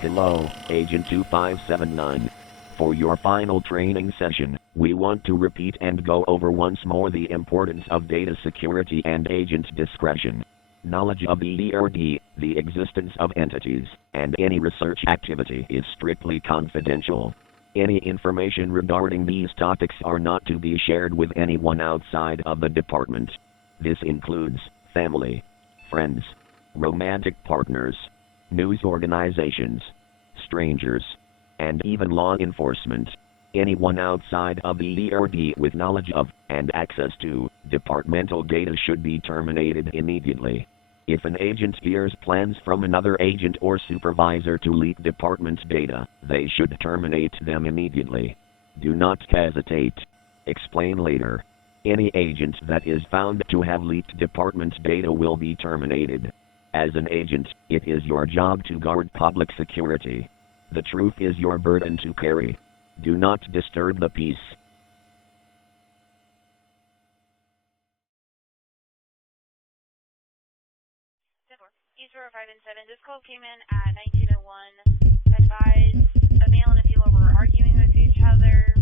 Hello, Agent 2579. For your final training session, we want to repeat and go over once more the importance of data security and agent discretion. Knowledge of the ERD, the existence of entities, and any research activity is strictly confidential. Any information regarding these topics are not to be shared with anyone outside of the department. This includes family, friends, romantic partners, news organizations, strangers, and even law enforcement. Anyone outside of the ERD with knowledge of, and access to, departmental data should be terminated immediately. If an agent hears plans from another agent or supervisor to leak department data, they should terminate them immediately. Do not hesitate. Explain later. Any agent that is found to have leaked department data will be terminated. As an agent, it is your job to guard public security. The truth is your burden to carry. Do not disturb the peace. East 5 and 7. This call came in at 1901. Advise a male and a female were arguing with each other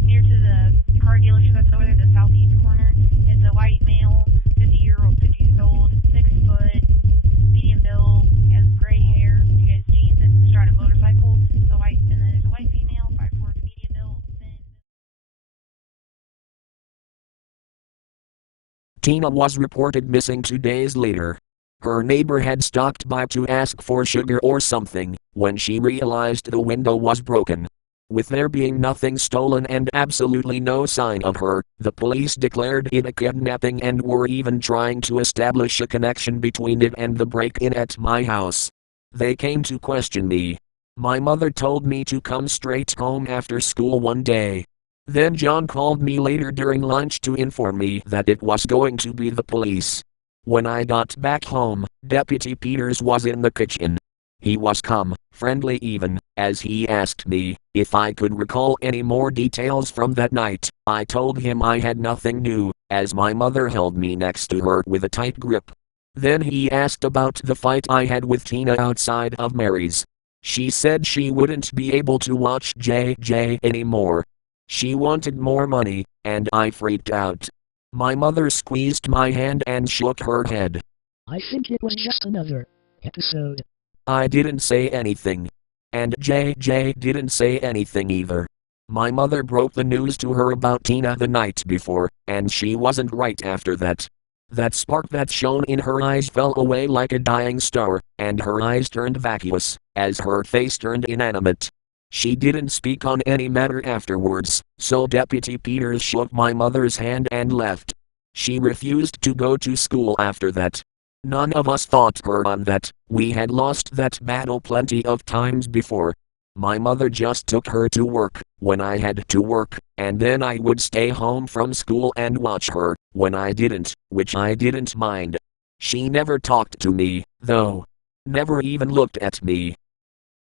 near to the car dealership that's over there, the southeast corner. It's a white male, 50 years old, 6 foot, medium build. He has gray hair. He has jeans and he's riding a motorcycle. And then there's a white female, 5'4", medium build, thin. Tina was reported missing 2 days later. Her neighbor had stopped by to ask for sugar or something, when she realized the window was broken. With there being nothing stolen and absolutely no sign of her, the police declared it a kidnapping and were even trying to establish a connection between it and the break-in at my house. They came to question me. My mother told me to come straight home after school one day. Then John called me later during lunch to inform me that it was going to be the police. When I got back home, Deputy Peters was in the kitchen. He was calm, friendly even, as he asked me if I could recall any more details from that night. I told him I had nothing new, as my mother held me next to her with a tight grip. Then he asked about the fight I had with Tina outside of Mary's. She said she wouldn't be able to watch JJ anymore. She wanted more money, and I freaked out. My mother squeezed my hand and shook her head. I think it was just another episode. I didn't say anything. And JJ didn't say anything either. My mother broke the news to her about Tina the night before, and she wasn't right after that. That spark that shone in her eyes fell away like a dying star, and her eyes turned vacuous, as her face turned inanimate. She didn't speak on any matter afterwards, so Deputy Peters shook my mother's hand and left. She refused to go to school after that. None of us thought her on that. We had lost that battle plenty of times before. My mother just took her to work when I had to work, and then I would stay home from school and watch her when I didn't, which I didn't mind. She never talked to me, though. Never even looked at me.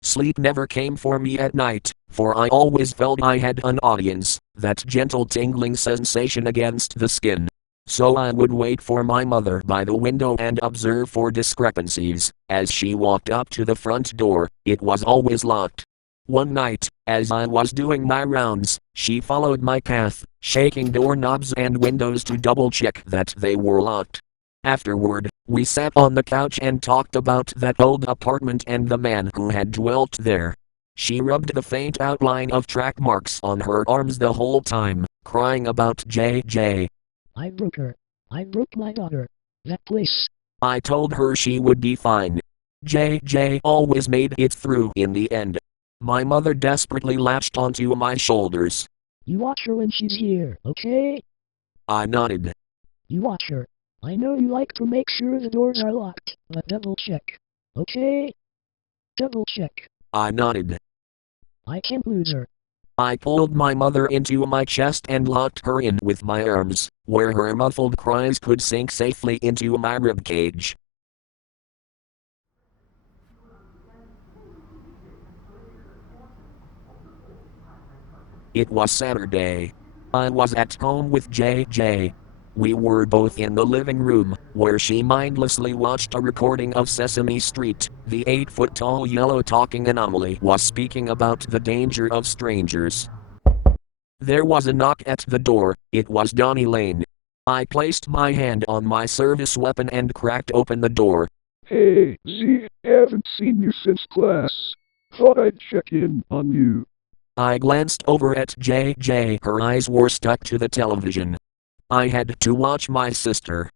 Sleep never came for me at night, for I always felt I had an audience, that gentle tingling sensation against the skin. So I would wait for my mother by the window and observe for discrepancies. As she walked up to the front door, it was always locked. One night, as I was doing my rounds, she followed my path, shaking doorknobs and windows to double-check that they were locked. Afterward, we sat on the couch and talked about that old apartment and the man who had dwelt there. She rubbed the faint outline of track marks on her arms the whole time, crying about JJ. I broke her. I broke my daughter. That place. I told her she would be fine. JJ always made it through in the end. My mother desperately latched onto my shoulders. You watch her when she's here, okay? I nodded. You watch her. I know you like to make sure the doors are locked, but double check. Okay? Double check. I nodded. I can't lose her. I pulled my mother into my chest and locked her in with my arms, where her muffled cries could sink safely into my ribcage. It was Saturday. I was at home with JJ. We were both in the living room, where she mindlessly watched a recording of Sesame Street. The 8-foot-tall yellow talking anomaly was speaking about the danger of strangers. There was a knock at the door. It was Donnie Lane. I placed my hand on my service weapon and cracked open the door. Hey, Z, haven't seen you since class. Thought I'd check in on you. I glanced over at JJ. Her eyes were stuck to the television. I had to watch my sister.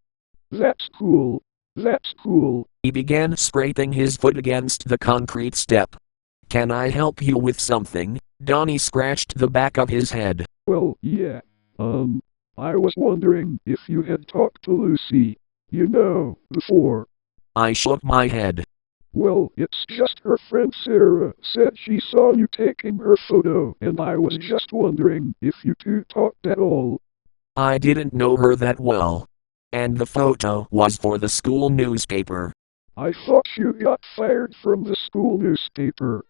That's cool. That's cool. He began scraping his foot against the concrete step. Can I help you with something? Donnie scratched the back of his head. Well, yeah. I was wondering if you had talked to Lucy. You know, before. I shook my head. Well, it's just her friend Sarah said she saw you taking her photo, and I was just wondering if you two talked at all. I didn't know her that well. And the photo was for the school newspaper. I thought you got fired from the school newspaper.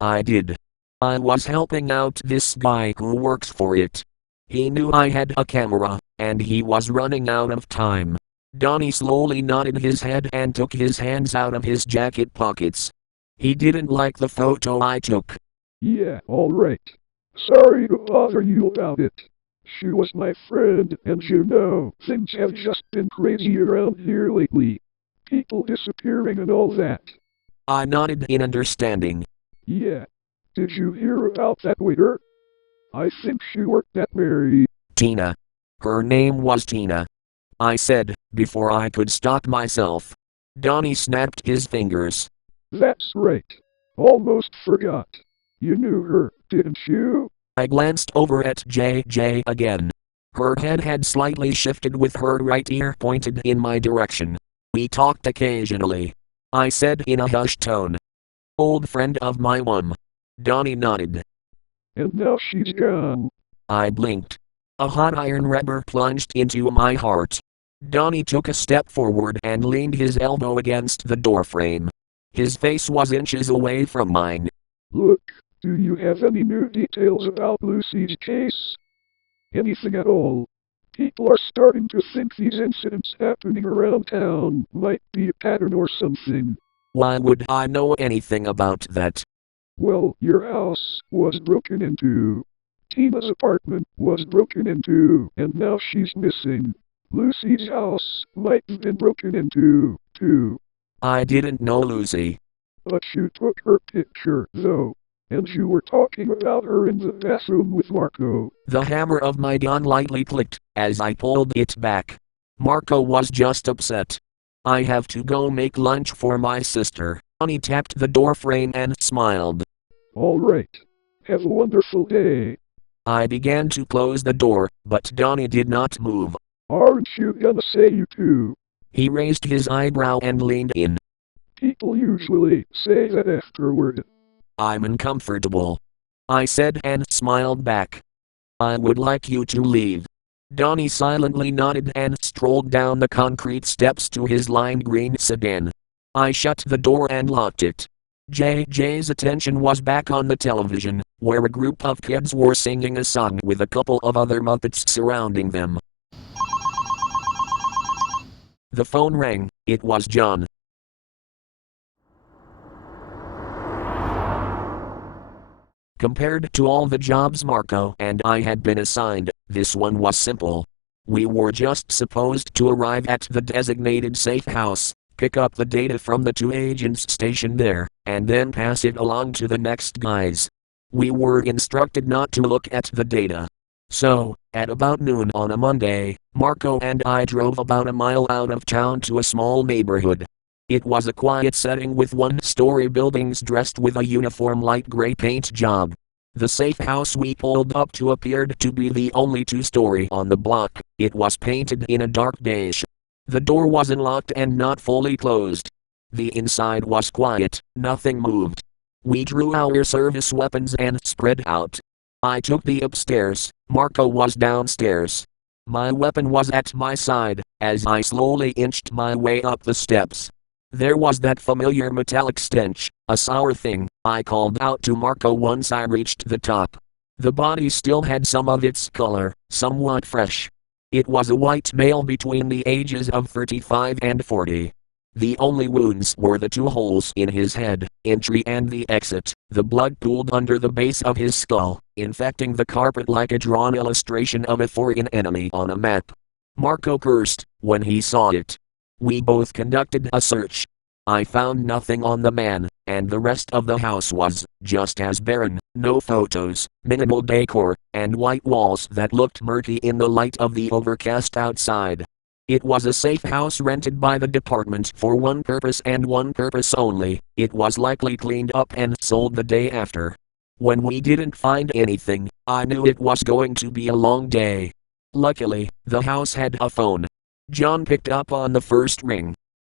I did. I was helping out this guy who works for it. He knew I had a camera, and he was running out of time. Donnie slowly nodded his head and took his hands out of his jacket pockets. He didn't like the photo I took. Yeah, all right. Sorry to bother you about it. She was my friend, and you know, things have just been crazy around here lately. People disappearing and all that. I nodded in understanding. Yeah. Did you hear about that waiter? I think she worked at Mary. Tina. Her name was Tina. I said, before I could stop myself. Donnie snapped his fingers. That's right. Almost forgot. You knew her, didn't you? I glanced over at JJ again. Her head had slightly shifted with her right ear pointed in my direction. We talked occasionally. I said in a hushed tone. Old friend of my mom. Donnie nodded. And now she's gone. I blinked. A hot iron rubber plunged into my heart. Donnie took a step forward and leaned his elbow against the doorframe. His face was inches away from mine. Look, do you have any new details about Lucy's case? Anything at all? People are starting to think these incidents happening around town might be a pattern or something. Why would I know anything about that? Well, your house was broken into. Tina's apartment was broken into, and now she's missing. Lucy's house might have been broken into, too. I didn't know Lucy. But you took her picture, though. And you were talking about her in the bathroom with Marco. The hammer of my gun lightly clicked as I pulled it back. Marco was just upset. I have to go make lunch for my sister. Donnie tapped the doorframe and smiled. All right. Have a wonderful day. I began to close the door, but Donnie did not move. Aren't you gonna say you too? He raised his eyebrow and leaned in. People usually say that afterward. I'm uncomfortable, I said and smiled back. I would like you to leave. Donnie silently nodded and strolled down the concrete steps to his lime green sedan. I shut the door and locked it. JJ's attention was back on the television, where a group of kids were singing a song with a couple of other Muppets surrounding them. The phone rang. It was John. Compared to all the jobs Marco and I had been assigned, this one was simple. We were just supposed to arrive at the designated safe house, pick up the data from the 2 agents stationed there, and then pass it along to the next guys. We were instructed not to look at the data. So, at about noon on a Monday, Marco and I drove about a mile out of town to a small neighborhood. It was a quiet setting with one-story buildings dressed with a uniform light gray paint job. The safe house we pulled up to appeared to be the only 2-story on the block. It was painted in a dark beige. The door was unlocked and not fully closed. The inside was quiet, nothing moved. We drew our service weapons and spread out. I took the upstairs, Marco was downstairs. My weapon was at my side, as I slowly inched my way up the steps. There was that familiar metallic stench, a sour thing, I called out to Marco once I reached the top. The body still had some of its color, somewhat fresh. It was a white male between the ages of 35 and 40. The only wounds were the 2 holes in his head, entry and the exit. The blood pooled under the base of his skull, infecting the carpet like a drawn illustration of a foreign enemy on a map. Marco cursed when he saw it. We both conducted a search. I found nothing on the man, and the rest of the house was just as barren, no photos, minimal decor, and white walls that looked murky in the light of the overcast outside. It was a safe house rented by the department for one purpose and one purpose only. It was likely cleaned up and sold the day after. When we didn't find anything, I knew it was going to be a long day. Luckily, the house had a phone. John picked up on the first ring.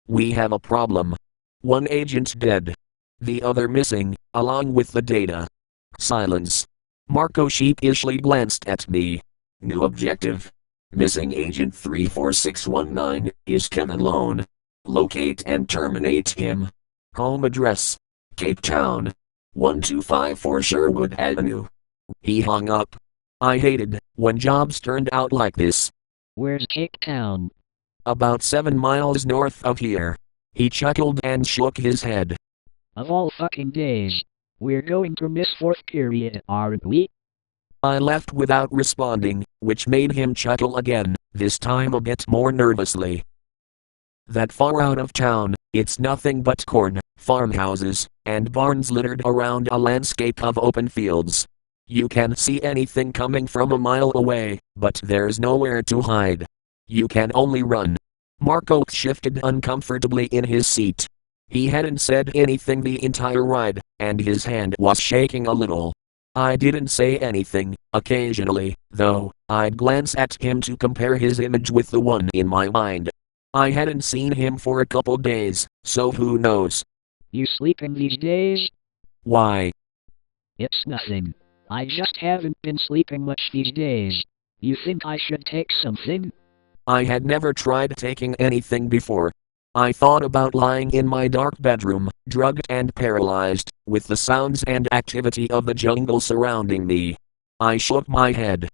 We have a problem. One agent dead. The other missing, along with the data. Silence. Marco sheepishly glanced at me. New objective. Missing agent 34619 is Kevin Lone. Locate and terminate him. Home address. Cape Town. 1254 Sherwood Avenue. He hung up. I hated when jobs turned out like this. Where's Cape Town? About 7 miles north of here. He chuckled and shook his head. Of all fucking days. We're going to miss 4th period, aren't we? I left without responding, which made him chuckle again, this time a bit more nervously. That far out of town, it's nothing but corn, farmhouses, and barns littered around a landscape of open fields. You can see anything coming from a mile away, but there's nowhere to hide. You can only run. Marco shifted uncomfortably in his seat. He hadn't said anything the entire ride, and his hand was shaking a little. I didn't say anything. Occasionally, though, I'd glance at him to compare his image with the one in my mind. I hadn't seen him for a couple days, so who knows? You sleeping these days? Why? It's nothing. I just haven't been sleeping much these days. You think I should take something? I had never tried taking anything before. I thought about lying in my dark bedroom, drugged and paralyzed, with the sounds and activity of the jungle surrounding me. I shook my head.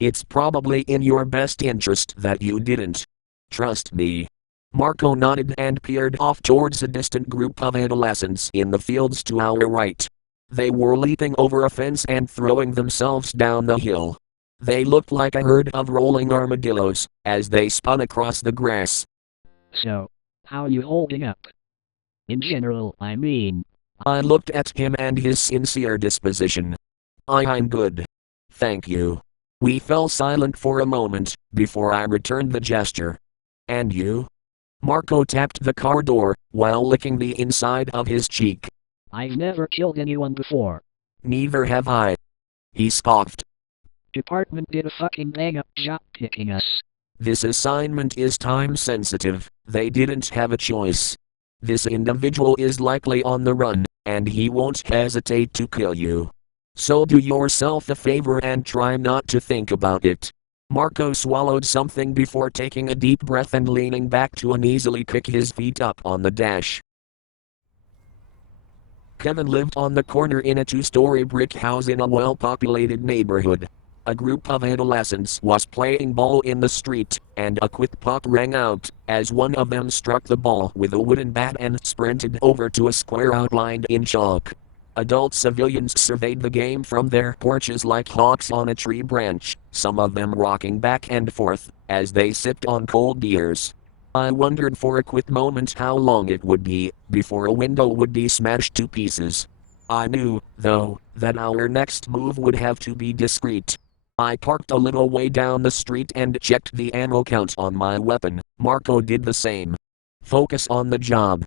It's probably in your best interest that you didn't. Trust me. Marco nodded and peered off towards a distant group of adolescents in the fields to our right. They were leaping over a fence and throwing themselves down the hill. They looked like a herd of rolling armadillos, as they spun across the grass. So, how you holding up? In general, I mean. I looked at him and his sincere disposition. I'm good. Thank you. We fell silent for a moment, before I returned the gesture. And you? Marco tapped the car door, while licking the inside of his cheek. I've never killed anyone before. Neither have I. He scoffed. Department did a fucking bang up job picking us. This assignment is time sensitive. They didn't have a choice. This individual is likely on the run, and he won't hesitate to kill you. So do yourself a favor and try not to think about it. Marco swallowed something before taking a deep breath and leaning back to uneasily pick his feet up on the dash. Kevin lived on the corner in a 2-story brick house in a well-populated neighborhood. A group of adolescents was playing ball in the street, and a quick pop rang out, as one of them struck the ball with a wooden bat and sprinted over to a square outlined in chalk. Adult civilians surveyed the game from their porches like hawks on a tree branch, some of them rocking back and forth, as they sipped on cold beers. I wondered for a quick moment how long it would be, before a window would be smashed to pieces. I knew, though, that our next move would have to be discreet. I parked a little way down the street and checked the ammo count on my weapon. Marco did the same. Focus on the job.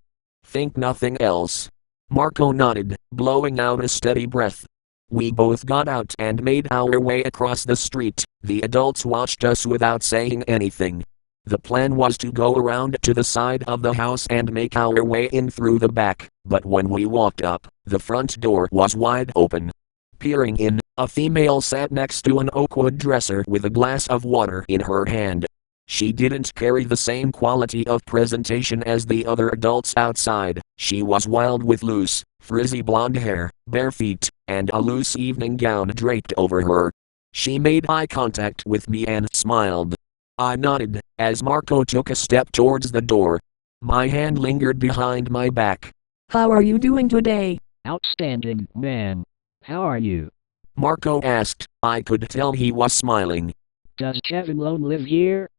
Think nothing else. Marco nodded, blowing out a steady breath. We both got out and made our way across the street. The adults watched us without saying anything. The plan was to go around to the side of the house and make our way in through the back, but when we walked up, the front door was wide open. Peering in, a female sat next to an oakwood dresser with a glass of water in her hand. She didn't carry the same quality of presentation as the other adults outside. She was wild with loose, frizzy blonde hair, bare feet, and a loose evening gown draped over her. She made eye contact with me and smiled. I nodded, as Marco took a step towards the door. My hand lingered behind my back. How are you doing today? Outstanding, man. How are you? Marco asked. I could tell he was smiling. Does Kevin Lone live here?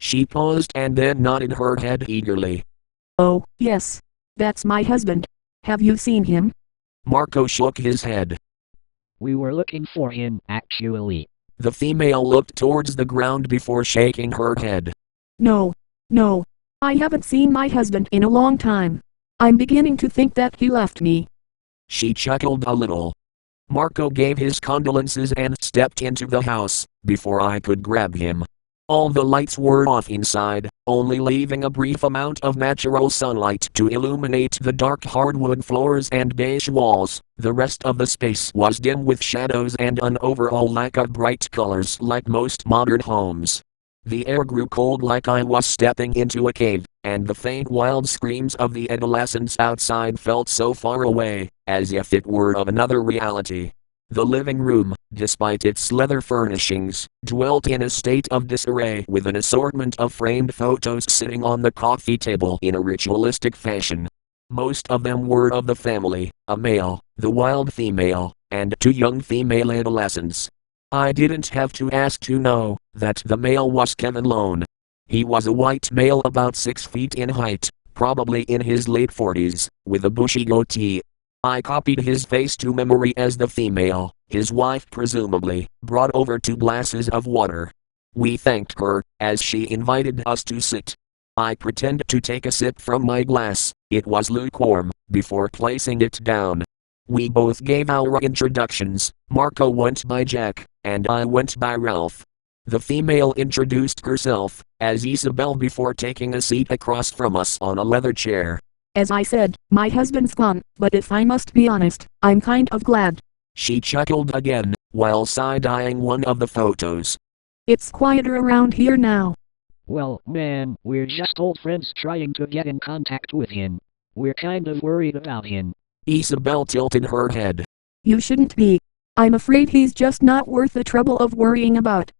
She paused and then nodded her head eagerly. Oh, yes. That's my husband. Have you seen him? Marco shook his head. We were looking for him, actually. The female looked towards the ground before shaking her head. No. No. I haven't seen my husband in a long time. I'm beginning to think that he left me. She chuckled a little. Marco gave his condolences and stepped into the house, before I could grab him. All the lights were off inside, only leaving a brief amount of natural sunlight to illuminate the dark hardwood floors and beige walls. The rest of the space was dim with shadows and an overall lack of bright colors like most modern homes. The air grew cold like I was stepping into a cave, and the faint wild screams of the adolescents outside felt so far away, as if it were of another reality. The living room, despite its leather furnishings, dwelt in a state of disarray with an assortment of framed photos sitting on the coffee table in a ritualistic fashion. Most of them were of the family, a male, the wild female, and two young female adolescents. I didn't have to ask to know that the male was Kevin Lone. He was a white male about 6 feet in height, probably in his late 40s, with a bushy goatee. I copied his face to memory as the female, his wife presumably, brought over 2 glasses of water. We thanked her, as she invited us to sit. I pretended to take a sip from my glass, it was lukewarm, before placing it down. We both gave our introductions. Marco went by Jack, and I went by Ralph. The female introduced herself as Isabel before taking a seat across from us on a leather chair. As I said, my husband's gone, but if I must be honest, I'm kind of glad. She chuckled again, while side-eyeing one of the photos. It's quieter around here now. Well, man, we're just old friends trying to get in contact with him. We're kind of worried about him. Isabel tilted her head. You shouldn't be. I'm afraid he's just not worth the trouble of worrying about.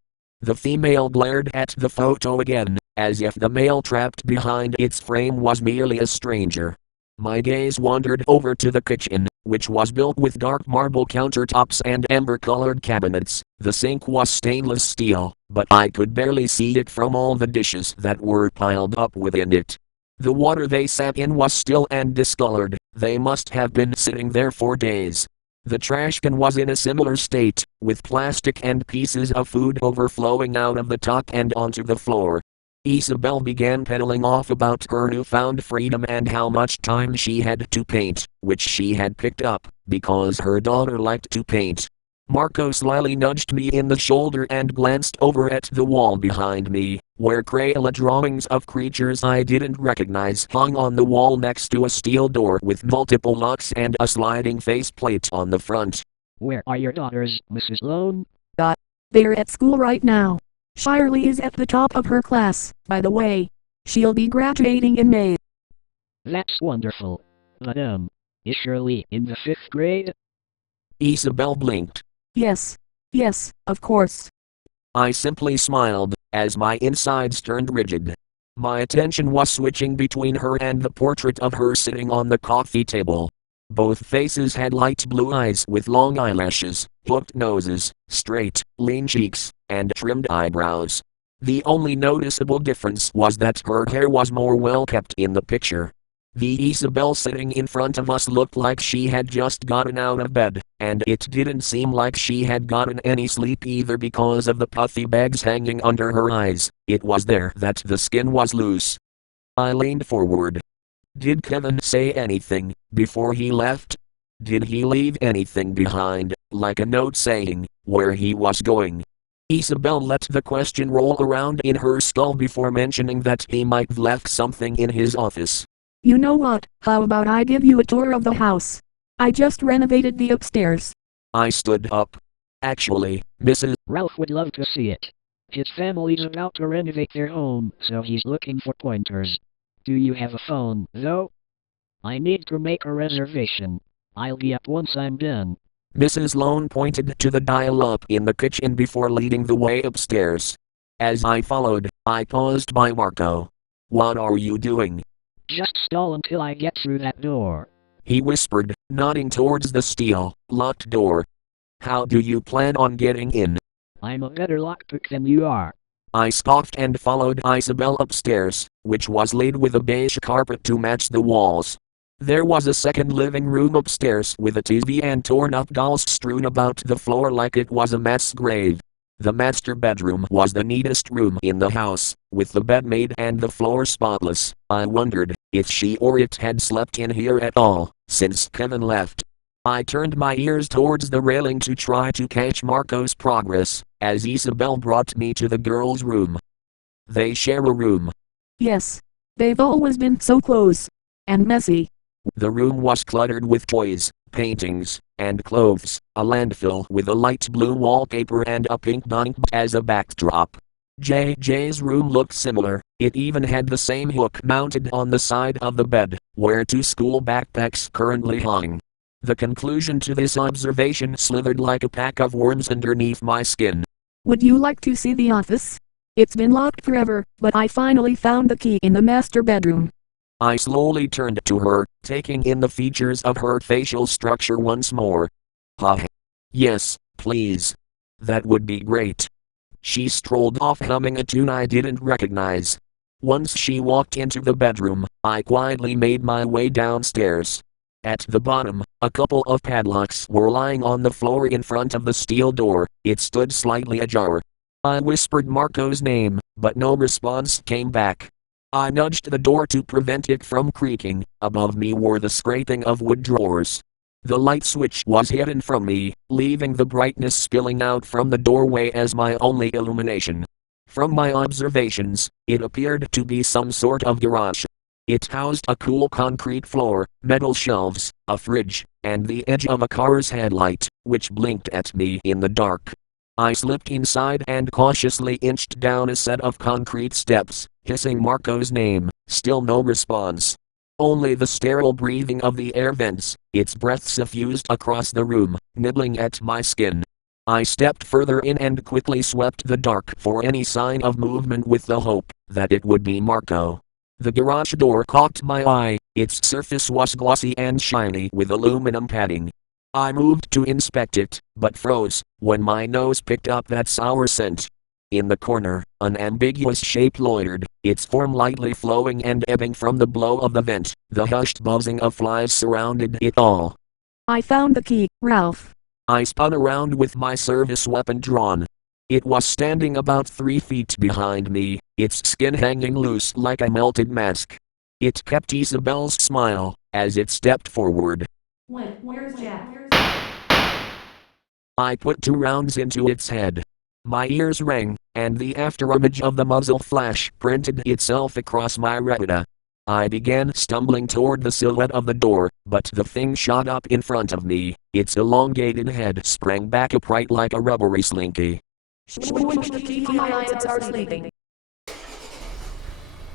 The female glared at the photo again, as if the male trapped behind its frame was merely a stranger. My gaze wandered over to the kitchen, which was built with dark marble countertops and amber-colored cabinets. The sink was stainless steel, but I could barely see it from all the dishes that were piled up within it. The water they sat in was still and discolored. They must have been sitting there for days. The trash can was in a similar state, with plastic and pieces of food overflowing out of the top and onto the floor. Isabel began peddling off about her newfound freedom and how much time she had to paint, which she had picked up, because her daughter liked to paint. Marco slyly nudged me in the shoulder and glanced over at the wall behind me, where Crayola drawings of creatures I didn't recognize hung on the wall next to a steel door with multiple locks and a sliding faceplate on the front. Where are your daughters, Mrs. Lone? They're at school right now. Shirley is at the top of her class, by the way. She'll be graduating in May. That's wonderful. But is Shirley in the 5th grade? Isabel blinked. Yes, of course. I simply smiled, as my insides turned rigid. My attention was switching between her and the portrait of her sitting on the coffee table. Both faces had light blue eyes with long eyelashes, hooked noses, straight, lean cheeks, and trimmed eyebrows. The only noticeable difference was that her hair was more well kept in the picture. The Isabel sitting in front of us looked like she had just gotten out of bed, and it didn't seem like she had gotten any sleep either because of the puffy bags hanging under her eyes. It was there that the skin was loose. I leaned forward. Did Kevin say anything before he left? Did he leave anything behind, like a note saying where he was going? Isabel let the question roll around in her skull before mentioning that he might have left something in his office. You know what, how about I give you a tour of the house? I just renovated the upstairs. I stood up. Actually, Mrs. Ralph would love to see it. His family's about to renovate their home, so he's looking for pointers. Do you have a phone, though? I need to make a reservation. I'll be up once I'm done. Mrs. Lone pointed to the dial-up in the kitchen before leading the way upstairs. As I followed, I paused by Marco. What are you doing? Just stall until I get through that door. He whispered, nodding towards the steel, locked door. How do you plan on getting in? I'm a better lockpick than you are. I scoffed and followed Isabel upstairs, which was laid with a beige carpet to match the walls. There was a second living room upstairs with a TV and torn up dolls strewn about the floor like it was a mass grave. The master bedroom was the neatest room in the house, with the bed made and the floor spotless. I wondered if she or it had slept in here at all, since Kevin left. I turned my ears towards the railing to try to catch Marco's progress, as Isabel brought me to the girls' room. They share a room. Yes. They've always been so close. And messy. The room was cluttered with toys, paintings, and clothes, a landfill with a light blue wallpaper and a pink dunk as a backdrop. JJ's room looked similar, it even had the same hook mounted on the side of the bed, where 2 school backpacks currently hung. The conclusion to this observation slithered like a pack of worms underneath my skin. Would you like to see the office? It's been locked forever, but I finally found the key in the master bedroom. I slowly turned to her, taking in the features of her facial structure once more. Yes, please. That would be great. She strolled off humming a tune I didn't recognize. Once she walked into the bedroom, I quietly made my way downstairs. At the bottom, a couple of padlocks were lying on the floor in front of the steel door. It stood slightly ajar. I whispered Marco's name, but no response came back. I nudged the door to prevent it from creaking. Above me were the scraping of wood drawers. The light switch was hidden from me, leaving the brightness spilling out from the doorway as my only illumination. From my observations, it appeared to be some sort of garage. It housed a cool concrete floor, metal shelves, a fridge, and the edge of a car's headlight, which blinked at me in the dark. I slipped inside and cautiously inched down a set of concrete steps, hissing Marco's name. Still no response. Only the sterile breathing of the air vents, its breath suffused across the room, nibbling at my skin. I stepped further in and quickly swept the dark for any sign of movement with the hope that it would be Marco. The garage door caught my eye. Its surface was glossy and shiny with aluminum padding. I moved to inspect it, but froze when my nose picked up that sour scent. In the corner, an ambiguous shape loitered, its form lightly flowing and ebbing from the blow of the vent. The hushed buzzing of flies surrounded it all. I found the key, Ralph. I spun around with my service weapon drawn. It was standing about 3 feet behind me, its skin hanging loose like a melted mask. It kept Isabel's smile as it stepped forward. Where's Jack? I put 2 rounds into its head. My ears rang, and the afterimage of the muzzle flash printed itself across my retina. I began stumbling toward the silhouette of the door, but the thing shot up in front of me. Its elongated head sprang back upright like a rubbery slinky.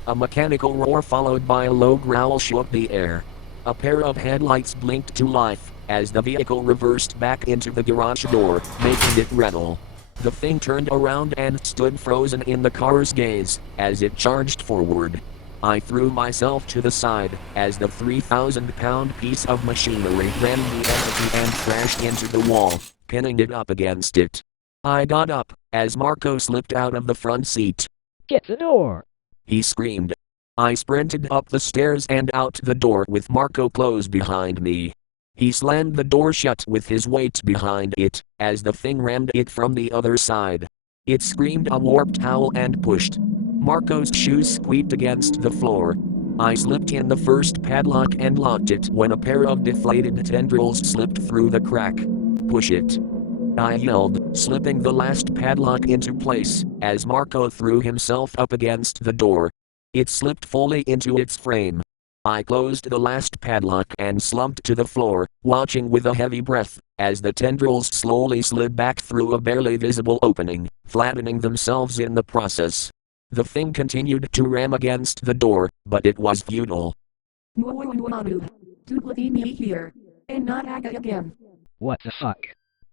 A mechanical roar followed by a low growl shook the air. A pair of headlights blinked to life as the vehicle reversed back into the garage door, making it rattle. The thing turned around and stood frozen in the car's gaze as it charged forward. I threw myself to the side as the 3,000-pound piece of machinery ran the energy and crashed into the wall, pinning it up against it. I got up as Marco slipped out of the front seat. Get the door! He screamed. I sprinted up the stairs and out the door with Marco close behind me. He slammed the door shut with his weight behind it, as the thing rammed it from the other side. It screamed a warped howl and pushed. Marco's shoes squeaked against the floor. I slipped in the first padlock and locked it when a pair of deflated tendrils slipped through the crack. Push it. I yelled, slipping the last padlock into place, as Marco threw himself up against the door. It slipped fully into its frame. I closed the last padlock and slumped to the floor, watching with a heavy breath, as the tendrils slowly slid back through a barely visible opening, flattening themselves in the process. The thing continued to ram against the door, but it was futile. Leave me here, and not Aga again. What the fuck?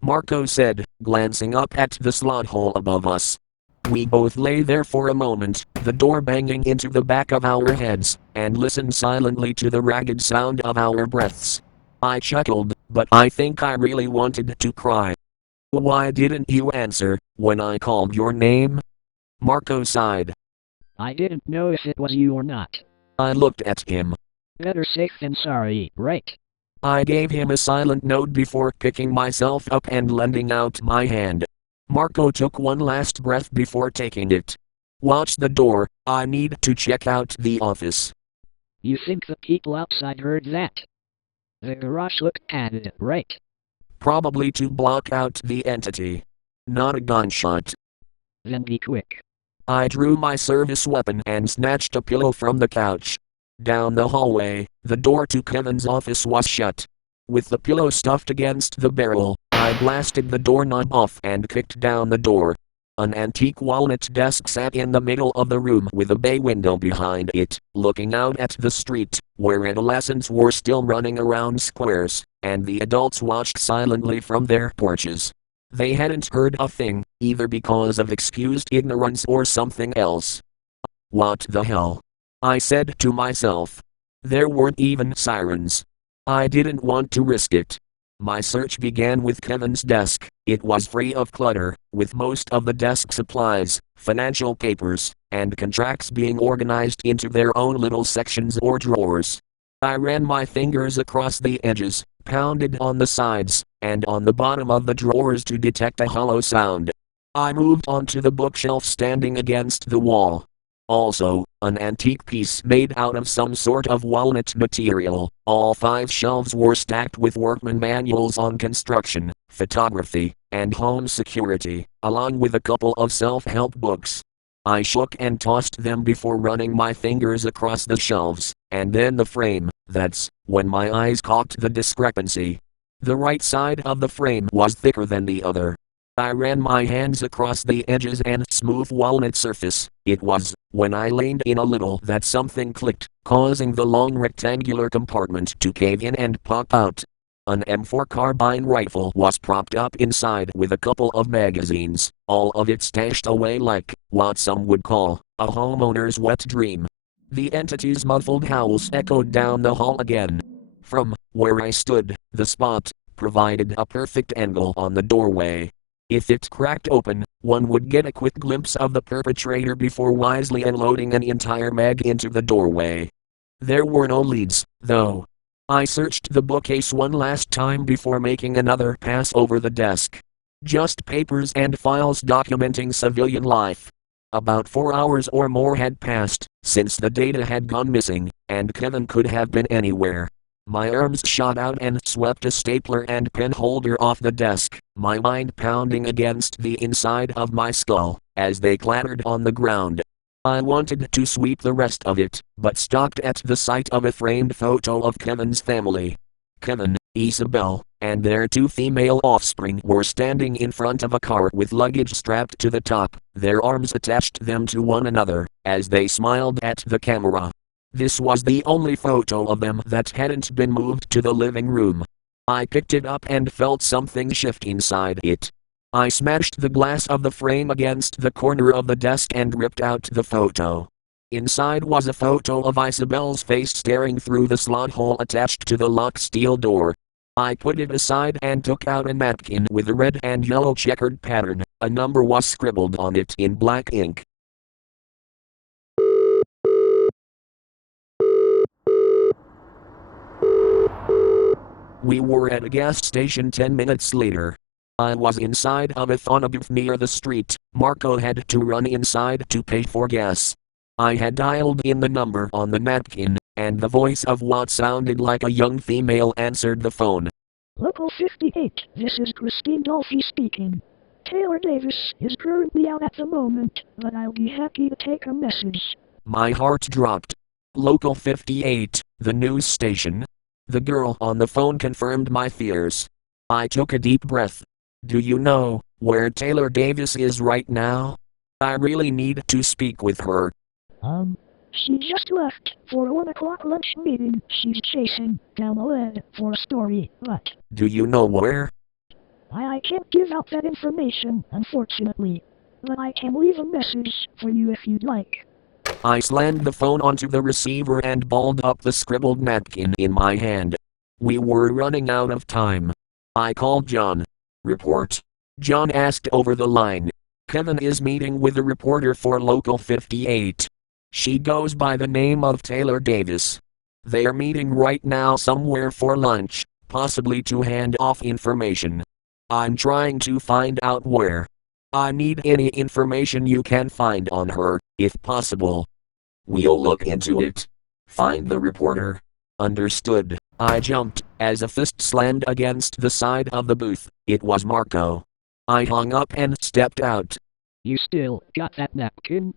Marco said, glancing up at the slot hole above us. We both lay there for a moment, the door banging into the back of our heads, and listened silently to the ragged sound of our breaths. I chuckled, but I think I really wanted to cry. Why didn't you answer when I called your name? Marco sighed. I didn't know if it was you or not. I looked at him. Better safe than sorry, right? I gave him a silent nod before picking myself up and lending out my hand. Marco took one last breath before taking it. Watch the door, I need to check out the office. You think the people outside heard that? The garage looked padded, right? Probably to block out the entity. Not a gunshot. Then be quick. I drew my service weapon and snatched a pillow from the couch. Down the hallway, the door to Kevin's office was shut. With the pillow stuffed against the barrel, I blasted the doorknob off and kicked down the door. An antique walnut desk sat in the middle of the room with a bay window behind it, looking out at the street, where adolescents were still running around squares, and the adults watched silently from their porches. They hadn't heard a thing, either because of excused ignorance or something else. What the hell? I said to myself. There weren't even sirens. I didn't want to risk it. My search began with Kevin's desk. It was free of clutter, with most of the desk supplies, financial papers, and contracts being organized into their own little sections or drawers. I ran my fingers across the edges, pounded on the sides, and on the bottom of the drawers to detect a hollow sound. I moved onto the bookshelf standing against the wall. Also, an antique piece made out of some sort of walnut material. All 5 shelves were stacked with workman manuals on construction, photography, and home security, along with a couple of self-help books. I shook and tossed them before running my fingers across the shelves, and then the frame. That's when my eyes caught the discrepancy. The right side of the frame was thicker than the other. I ran my hands across the edges and smooth walnut surface. It was when I leaned in a little that something clicked, causing the long rectangular compartment to cave in and pop out. An M4 carbine rifle was propped up inside with a couple of magazines, all of it stashed away like what some would call a homeowner's wet dream. The entity's muffled howls echoed down the hall again. From where I stood, the spot provided a perfect angle on the doorway. If it cracked open, one would get a quick glimpse of the perpetrator before wisely unloading an entire mag into the doorway. There were no leads, though. I searched the bookcase one last time before making another pass over the desk. Just papers and files documenting civilian life. About 4 hours or more had passed since the data had gone missing, and Kevin could have been anywhere. My arms shot out and swept a stapler and pen holder off the desk, my mind pounding against the inside of my skull as they clattered on the ground. I wanted to sweep the rest of it, but stopped at the sight of a framed photo of Kevin's family. Kevin, Isabel, and their 2 female offspring were standing in front of a car with luggage strapped to the top, their arms attached them to one another, as they smiled at the camera. This was the only photo of them that hadn't been moved to the living room. I picked it up and felt something shift inside it. I smashed the glass of the frame against the corner of the desk and ripped out the photo. Inside was a photo of Isabel's face staring through the slot hole attached to the locked steel door. I put it aside and took out a napkin with a red and yellow checkered pattern. A number was scribbled on it in black ink. We were at a gas station 10 minutes later. I was inside of a phonobooth near the street. Marco had to run inside to pay for gas. I had dialed in the number on the napkin, and the voice of what sounded like a young female answered the phone. Local 58, this is Christine Dolphy speaking. Taylor Davis is currently out at the moment, but I'll be happy to take a message. My heart dropped. Local 58, the news station. The girl on the phone confirmed my fears. I took a deep breath. Do you know where Taylor Davis is right now? I really need to speak with her. She just left for a 1 o'clock lunch meeting. She's chasing down a lead for a story, but Do you know where? I can't give out that information, unfortunately. but I can leave a message for you if you'd like. I slammed the phone onto the receiver and balled up the scribbled napkin in my hand. We were running out of time. I called John. Report. John asked over the line. Kevin is meeting with a reporter for Local 58. She goes by the name of Taylor Davis. They're meeting right now somewhere for lunch, possibly to hand off information. I'm trying to find out where. I need any information you can find on her, if possible. We'll look into it. Find the reporter. Understood. I jumped as a fist slammed against the side of the booth. It was Marco. I hung up and stepped out. You still got that napkin?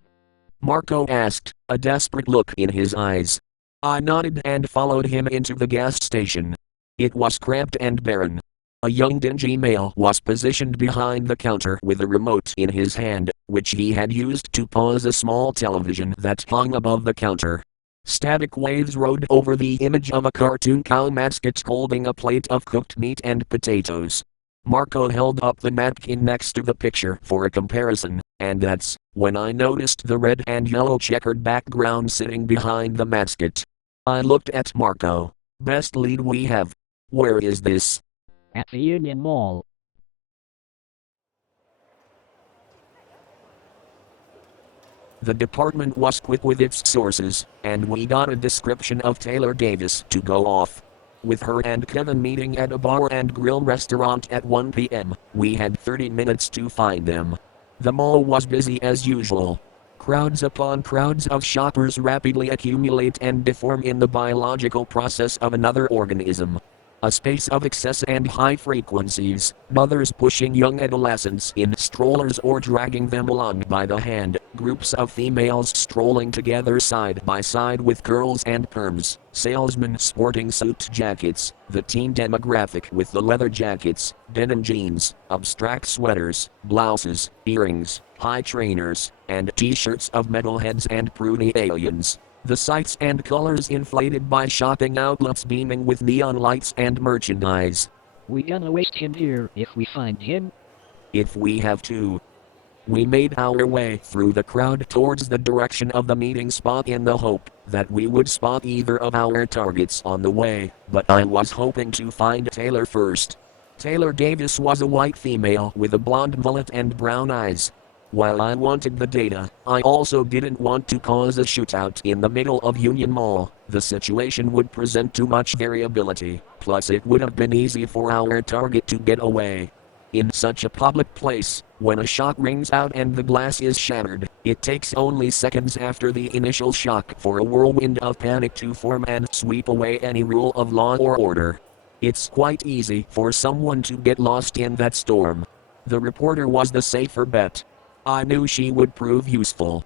Marco asked, a desperate look in his eyes. I nodded and followed him into the gas station. It was cramped and barren. A young dingy male was positioned behind the counter with a remote in his hand, which he had used to pause a small television that hung above the counter. Static waves rode over the image of a cartoon cow mascot holding a plate of cooked meat and potatoes. Marco held up the napkin next to the picture for a comparison, and that's when I noticed the red and yellow checkered background sitting behind the mascot. I looked at Marco. Best lead we have. Where is this? At the Union Mall. The department was quick with its sources, and we got a description of Taylor Davis to go off. With her and Kevin meeting at a bar and grill restaurant at 1 p.m., we had 30 minutes to find them. The mall was busy as usual. Crowds upon crowds of shoppers rapidly accumulate and deform in the biological process of another organism. A space of excess and high frequencies, mothers pushing young adolescents in strollers or dragging them along by the hand, groups of females strolling together side by side with curls and perms, salesmen sporting suit jackets, the teen demographic with the leather jackets, denim jeans, abstract sweaters, blouses, earrings, high trainers, and t-shirts of metalheads and pruny aliens. The sights and colors inflated by shopping outlets beaming with neon lights and merchandise. We gonna waste him here if we find him? If we have to. We made our way through the crowd towards the direction of the meeting spot in the hope that we would spot either of our targets on the way, but I was hoping to find Taylor first. Taylor Davis was a white female with a blonde mullet and brown eyes. While I wanted the data, I also didn't want to cause a shootout in the middle of Union Mall. The situation would present too much variability, plus it would have been easy for our target to get away. In such a public place, when a shot rings out and the glass is shattered, it takes only seconds after the initial shock for a whirlwind of panic to form and sweep away any rule of law or order. It's quite easy for someone to get lost in that storm. The reporter was the safer bet. I knew she would prove useful.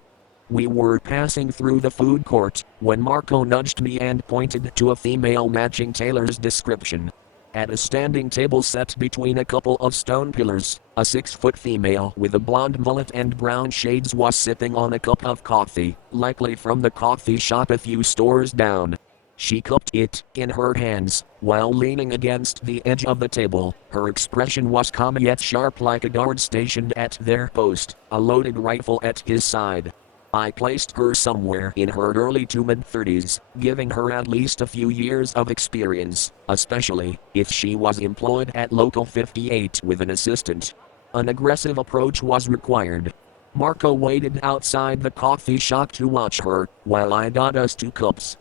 We were passing through the food court when Marco nudged me and pointed to a female matching Taylor's description. At a standing table set between a couple of stone pillars, a 6-foot female with a blonde mullet and brown shades was sipping on a cup of coffee, likely from the coffee shop a few stores down. She cupped it in her hands, while leaning against the edge of the table. Her expression was calm yet sharp like a guard stationed at their post, a loaded rifle at his side. I placed her somewhere in her early to mid-30s, giving her at least a few years of experience, especially if she was employed at Local 58 with an assistant. An aggressive approach was required. Marco waited outside the coffee shop to watch her, while I got us 2 cups.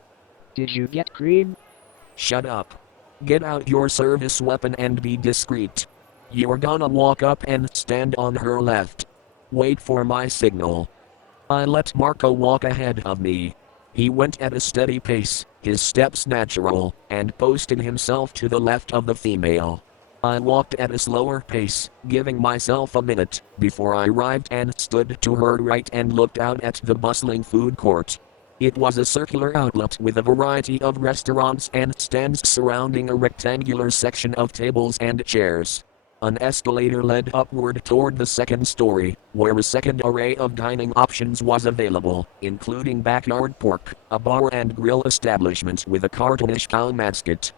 Did you get cream? Shut up. Get out your service weapon and be discreet. You're gonna walk up and stand on her left. Wait for my signal. I let Marco walk ahead of me. He went at a steady pace, his steps natural, and posted himself to the left of the female. I walked at a slower pace, giving myself a minute, before I arrived and stood to her right and looked out at the bustling food court. It was a circular outlet with a variety of restaurants and stands surrounding a rectangular section of tables and chairs. An escalator led upward toward the second story, where a second array of dining options was available, including backyard pork, a bar and grill establishment with a cartoonish cow mascot.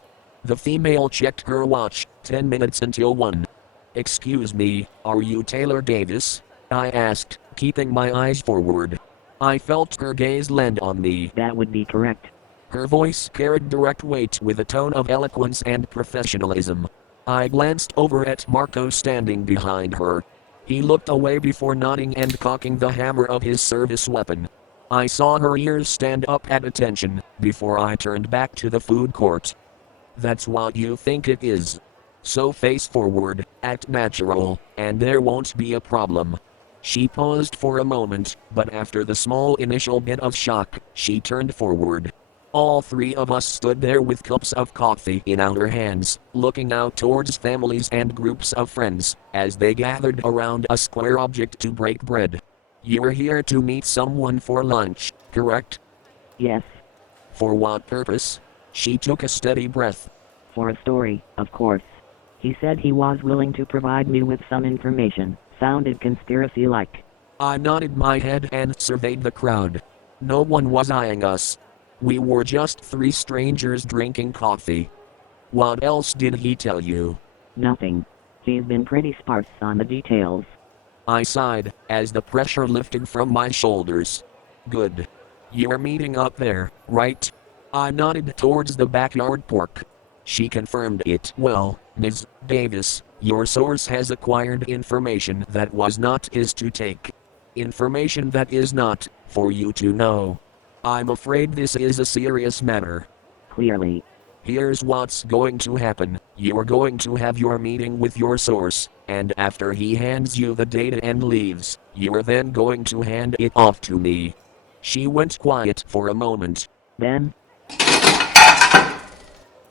The female checked her watch, 10 minutes until 1. Excuse me, are you Taylor Davis? I asked, keeping my eyes forward. I felt her gaze land on me. That would be correct. Her voice carried direct weight with a tone of eloquence and professionalism. I glanced over at Marco standing behind her. He looked away before nodding and cocking the hammer of his service weapon. I saw her ears stand up at attention before I turned back to the food court. That's what you think it is. So face forward, act natural, and there won't be a problem. She paused for a moment, but after the small initial bit of shock, she turned forward. All three of us stood there with cups of coffee in our hands, looking out towards families and groups of friends, as they gathered around a square object to break bread. You were here to meet someone for lunch, correct? Yes. For what purpose? She took a steady breath. For a story, of course. He said he was willing to provide me with some information. Sounded conspiracy-like. I nodded my head and surveyed the crowd. No one was eyeing us. We were just three strangers drinking coffee. What else did he tell you? Nothing. He's been pretty sparse on the details. I sighed, as the pressure lifted from my shoulders. Good. You're meeting up there, right? I nodded towards the backyard porch. She confirmed it. Well, Ms. Davis, your source has acquired information that was not his to take. Information that is not for you to know. I'm afraid this is a serious matter. Clearly. Here's what's going to happen. You're going to have your meeting with your source, and after he hands you the data and leaves, you're then going to hand it off to me. She went quiet for a moment. Then?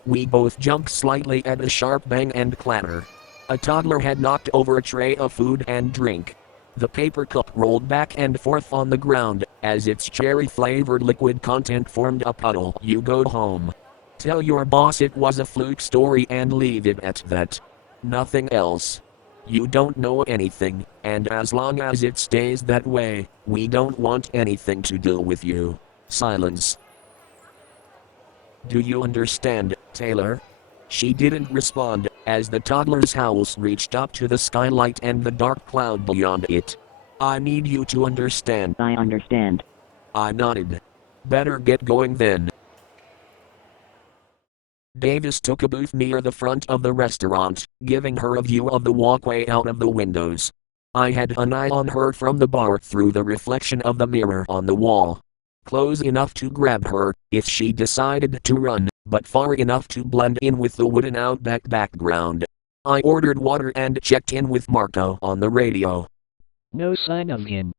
We both jumped slightly at a sharp bang and clatter. A toddler had knocked over a tray of food and drink. The paper cup rolled back and forth on the ground, as its cherry-flavored liquid content formed a puddle. You go home. Tell your boss it was a fluke story and leave it at that. Nothing else. You don't know anything, and as long as it stays that way, we don't want anything to do with you. Silence. Do you understand, Taylor? She didn't respond, as the toddler's howls reached up to the skylight and the dark cloud beyond it. I need you to understand. I understand. I nodded. Better get going then. Davis took a booth near the front of the restaurant, giving her a view of the walkway out of the windows. I had an eye on her from the bar through the reflection of the mirror on the wall. Close enough to grab her, if she decided to run, but far enough to blend in with the wooden outback background. I ordered water and checked in with Marco on the radio. No sign of him.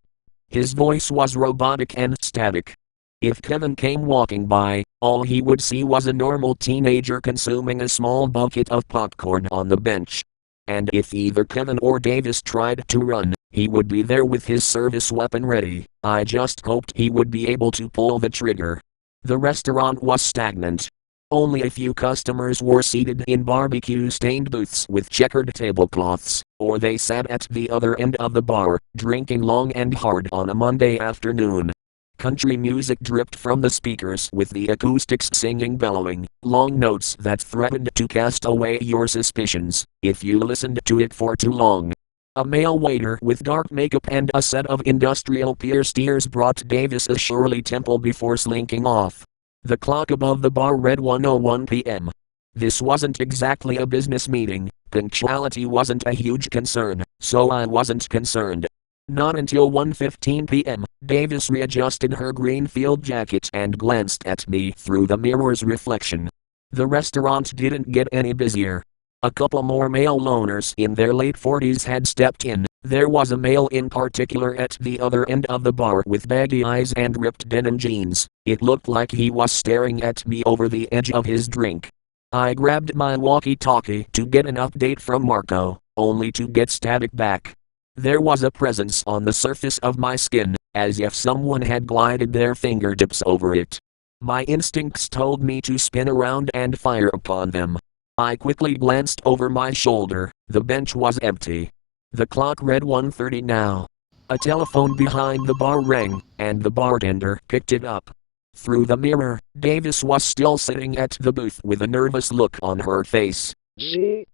His voice was robotic and static. If Kevin came walking by, all he would see was a normal teenager consuming a small bucket of popcorn on the bench. And if either Kevin or Davis tried to run, he would be there with his service weapon ready. I just hoped he would be able to pull the trigger. The restaurant was stagnant. Only a few customers were seated in barbecue-stained booths with checkered tablecloths, or they sat at the other end of the bar, drinking long and hard on a Monday afternoon. Country music dripped from the speakers with the acoustics singing bellowing, long notes that threatened to cast away your suspicions, if you listened to it for too long. A male waiter with dark makeup and a set of industrial pierced ears brought Davis a Shirley Temple before slinking off. The clock above the bar read 1:01 p.m. This wasn't exactly a business meeting, punctuality wasn't a huge concern, so I wasn't concerned. Not until 1:15 p.m., Davis readjusted her green field jacket and glanced at me through the mirror's reflection. The restaurant didn't get any busier. A couple more male loners in their late 40s had stepped in. There was a male in particular at the other end of the bar with baggy eyes and ripped denim jeans. It looked like he was staring at me over the edge of his drink. I grabbed my walkie-talkie to get an update from Marco, only to get static back. There was a presence on the surface of my skin, as if someone had glided their fingertips over it. My instincts told me to spin around and fire upon them. I quickly glanced over my shoulder. The bench was empty. The clock read 1:30 now. A telephone behind the bar rang, and the bartender picked it up. Through the mirror, Davis was still sitting at the booth with a nervous look on her face. Z?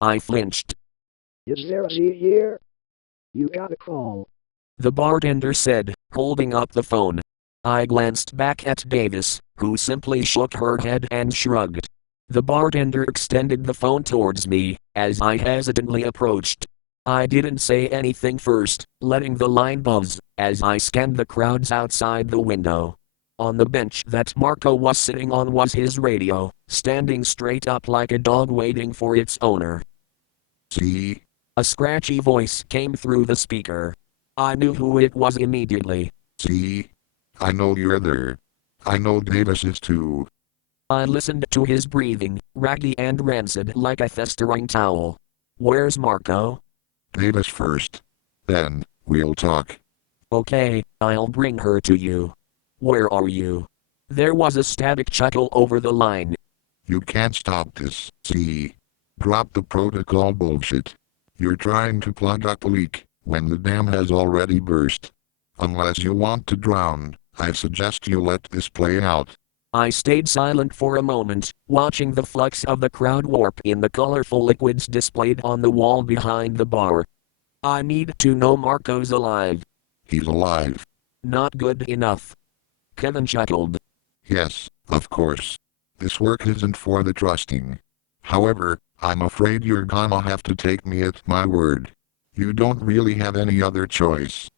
I flinched. Is there a Z here? You got a call. The bartender said, holding up the phone. I glanced back at Davis, who simply shook her head and shrugged. The bartender extended the phone towards me, as I hesitantly approached. I didn't say anything first, letting the line buzz, as I scanned the crowds outside the window. On the bench that Marco was sitting on was his radio, standing straight up like a dog waiting for its owner. See? A scratchy voice came through the speaker. I knew who it was immediately. See? I know you're there. I know Davis is too. I listened to his breathing, raggy and rancid like a festering towel. Where's Marco? Davis first. Then, we'll talk. Okay, I'll bring her to you. Where are you? There was a static chuckle over the line. You can't stop this, see? Drop the protocol bullshit. You're trying to plug up a leak, when the dam has already burst. Unless you want to drown, I suggest you let this play out. I stayed silent for a moment, watching the flux of the crowd warp in the colorful liquids displayed on the wall behind the bar. I need to know Marco's alive. He's alive. Not good enough. Kevin chuckled. Yes, of course. This work isn't for the trusting. However, I'm afraid you're gonna have to take me at my word. You don't really have any other choice.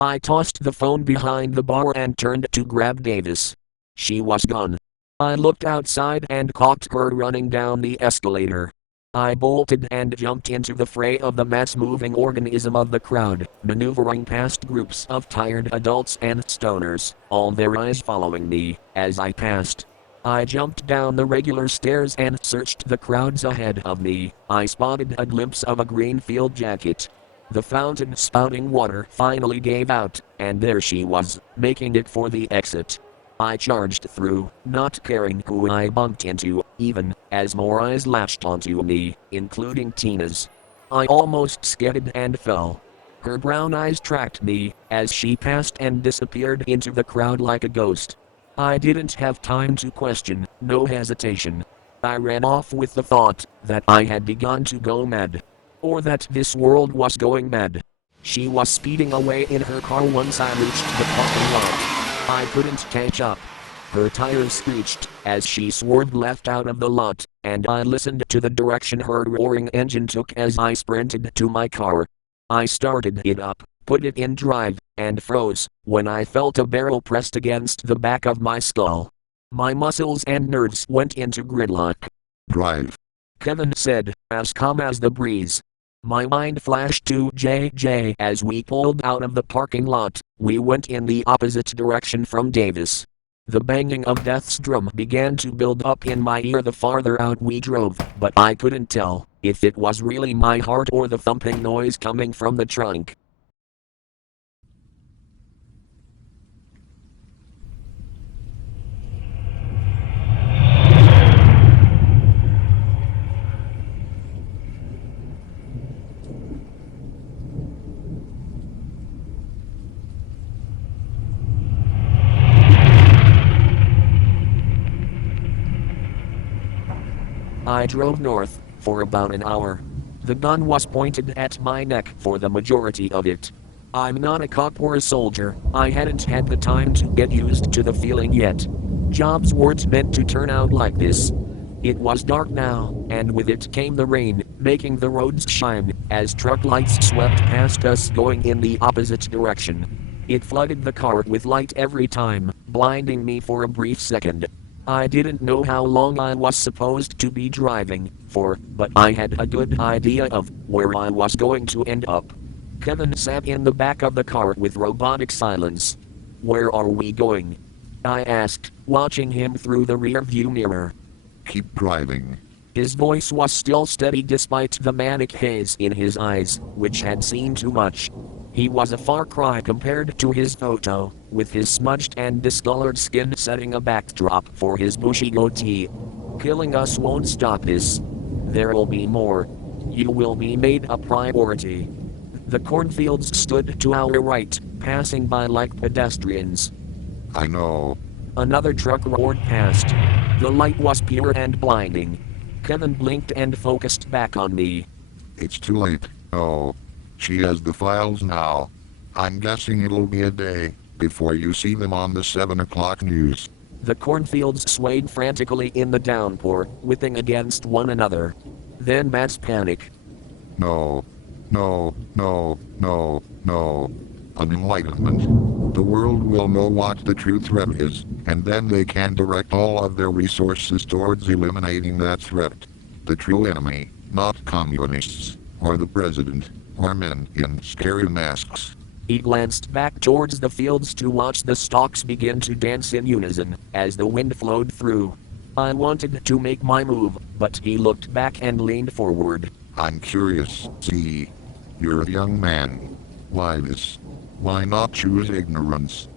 I tossed the phone behind the bar and turned to grab Davis. She was gone. I looked outside and caught her running down the escalator. I bolted and jumped into the fray of the mass-moving organism of the crowd, maneuvering past groups of tired adults and stoners, all their eyes following me, as I passed. I jumped down the regular stairs and searched the crowds ahead of me. I spotted a glimpse of a green field jacket. The fountain spouting water finally gave out, and there she was, making it for the exit. I charged through, not caring who I bumped into, even as more eyes latched onto me, including Tina's. I almost skidded and fell. Her brown eyes tracked me, as she passed and disappeared into the crowd like a ghost. I didn't have time to question, no hesitation. I ran off with the thought that I had begun to go mad. Or that this world was going mad. She was speeding away in her car once I reached the parking lot. I couldn't catch up. Her tires screeched as she swerved left out of the lot, and I listened to the direction her roaring engine took as I sprinted to my car. I started it up, put it in drive, and froze when I felt a barrel pressed against the back of my skull. My muscles and nerves went into gridlock. Drive. Kevin said, as calm as the breeze. My mind flashed to JJ as we pulled out of the parking lot. We went in the opposite direction from Davis. The banging of death's drum began to build up in my ear the farther out we drove, but I couldn't tell if it was really my heart or the thumping noise coming from the trunk. I drove north for about an hour. The gun was pointed at my neck for the majority of it. I'm not a cop or a soldier, I hadn't had the time to get used to the feeling yet. Jobs weren't meant to turn out like this. It was dark now, and with it came the rain, making the roads shine, as truck lights swept past us going in the opposite direction. It flooded the car with light every time, blinding me for a brief second. I didn't know how long I was supposed to be driving for, but I had a good idea of where I was going to end up. Kevin sat in the back of the car with robotic silence. Where are we going? I asked, watching him through the rear-view mirror. Keep driving. His voice was still steady despite the manic haze in his eyes, which had seen too much. He was a far cry compared to his photo, with his smudged and discolored skin setting a backdrop for his bushy goatee. Killing us won't stop this. There'll be more. You will be made a priority. The cornfields stood to our right, passing by like pedestrians. I know. Another truck roared past. The light was pure and blinding. Kevin blinked and focused back on me. It's too late. Oh, She has the files now. I'm guessing it'll be a day before you see them on the 7 o'clock news. The cornfields swayed frantically in the downpour, whipping against one another. Then mass panic. No. No, no, no, no. An enlightenment. The world will know what the true threat is, and then they can direct all of their resources towards eliminating that threat. The true enemy, not communists, or the president, or men in scary masks. He glanced back towards the fields to watch the stalks begin to dance in unison, as the wind flowed through. I wanted to make my move, but he looked back and leaned forward. I'm curious, see. You're a young man. Why this? Why not choose ignorance?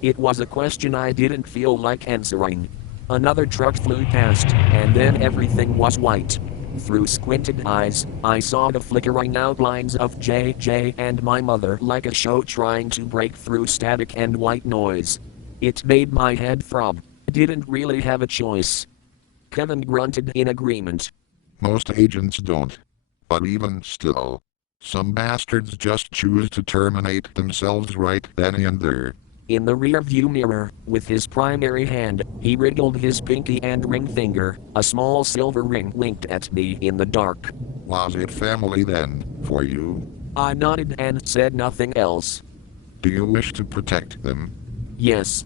It was a question I didn't feel like answering. Another truck flew past, and then everything was white. Through squinted eyes, I saw the flickering outlines of JJ and my mother like a show trying to break through static and white noise. It made my head throb. I didn't really have a choice. Kevin grunted in agreement. Most agents don't. But even still, some bastards just choose to terminate themselves right then and there. In the rear-view mirror, with his primary hand, he wriggled his pinky and ring finger. A small silver ring winked at me in the dark. Was it family then, for you? I nodded and said nothing else. Do you wish to protect them? Yes.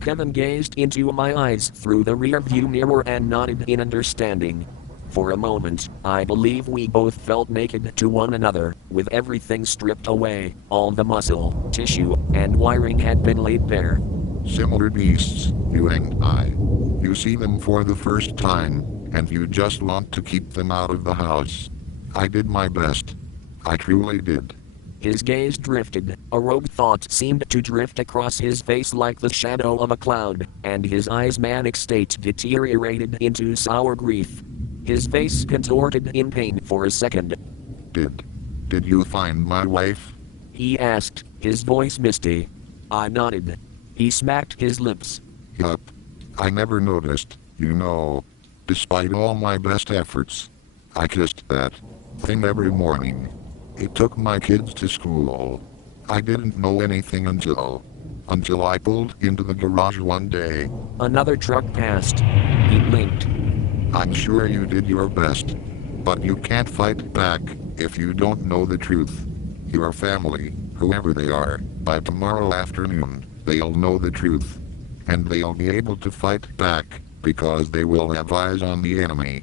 Kevin gazed into my eyes through the rear-view mirror and nodded in understanding. For a moment, I believe we both felt naked to one another, with everything stripped away. All the muscle, tissue, and wiring had been laid bare. Similar beasts, you and I. You see them for the first time, and you just want to keep them out of the house. I did my best. I truly did. His gaze drifted. A rogue thought seemed to drift across his face like the shadow of a cloud, and his eyes' manic state deteriorated into sour grief. His face contorted in pain for a second. Did you find my wife? He asked, his voice misty. I nodded. He smacked his lips. Yup. I never noticed, you know. Despite all my best efforts. I kissed that thing every morning. It took my kids to school. I didn't know anything until I pulled into the garage one day. Another truck passed. He blinked. I'm sure you did your best. But you can't fight back if you don't know the truth. Your family, whoever they are, by tomorrow afternoon, they'll know the truth. And they'll be able to fight back, because they will have eyes on the enemy.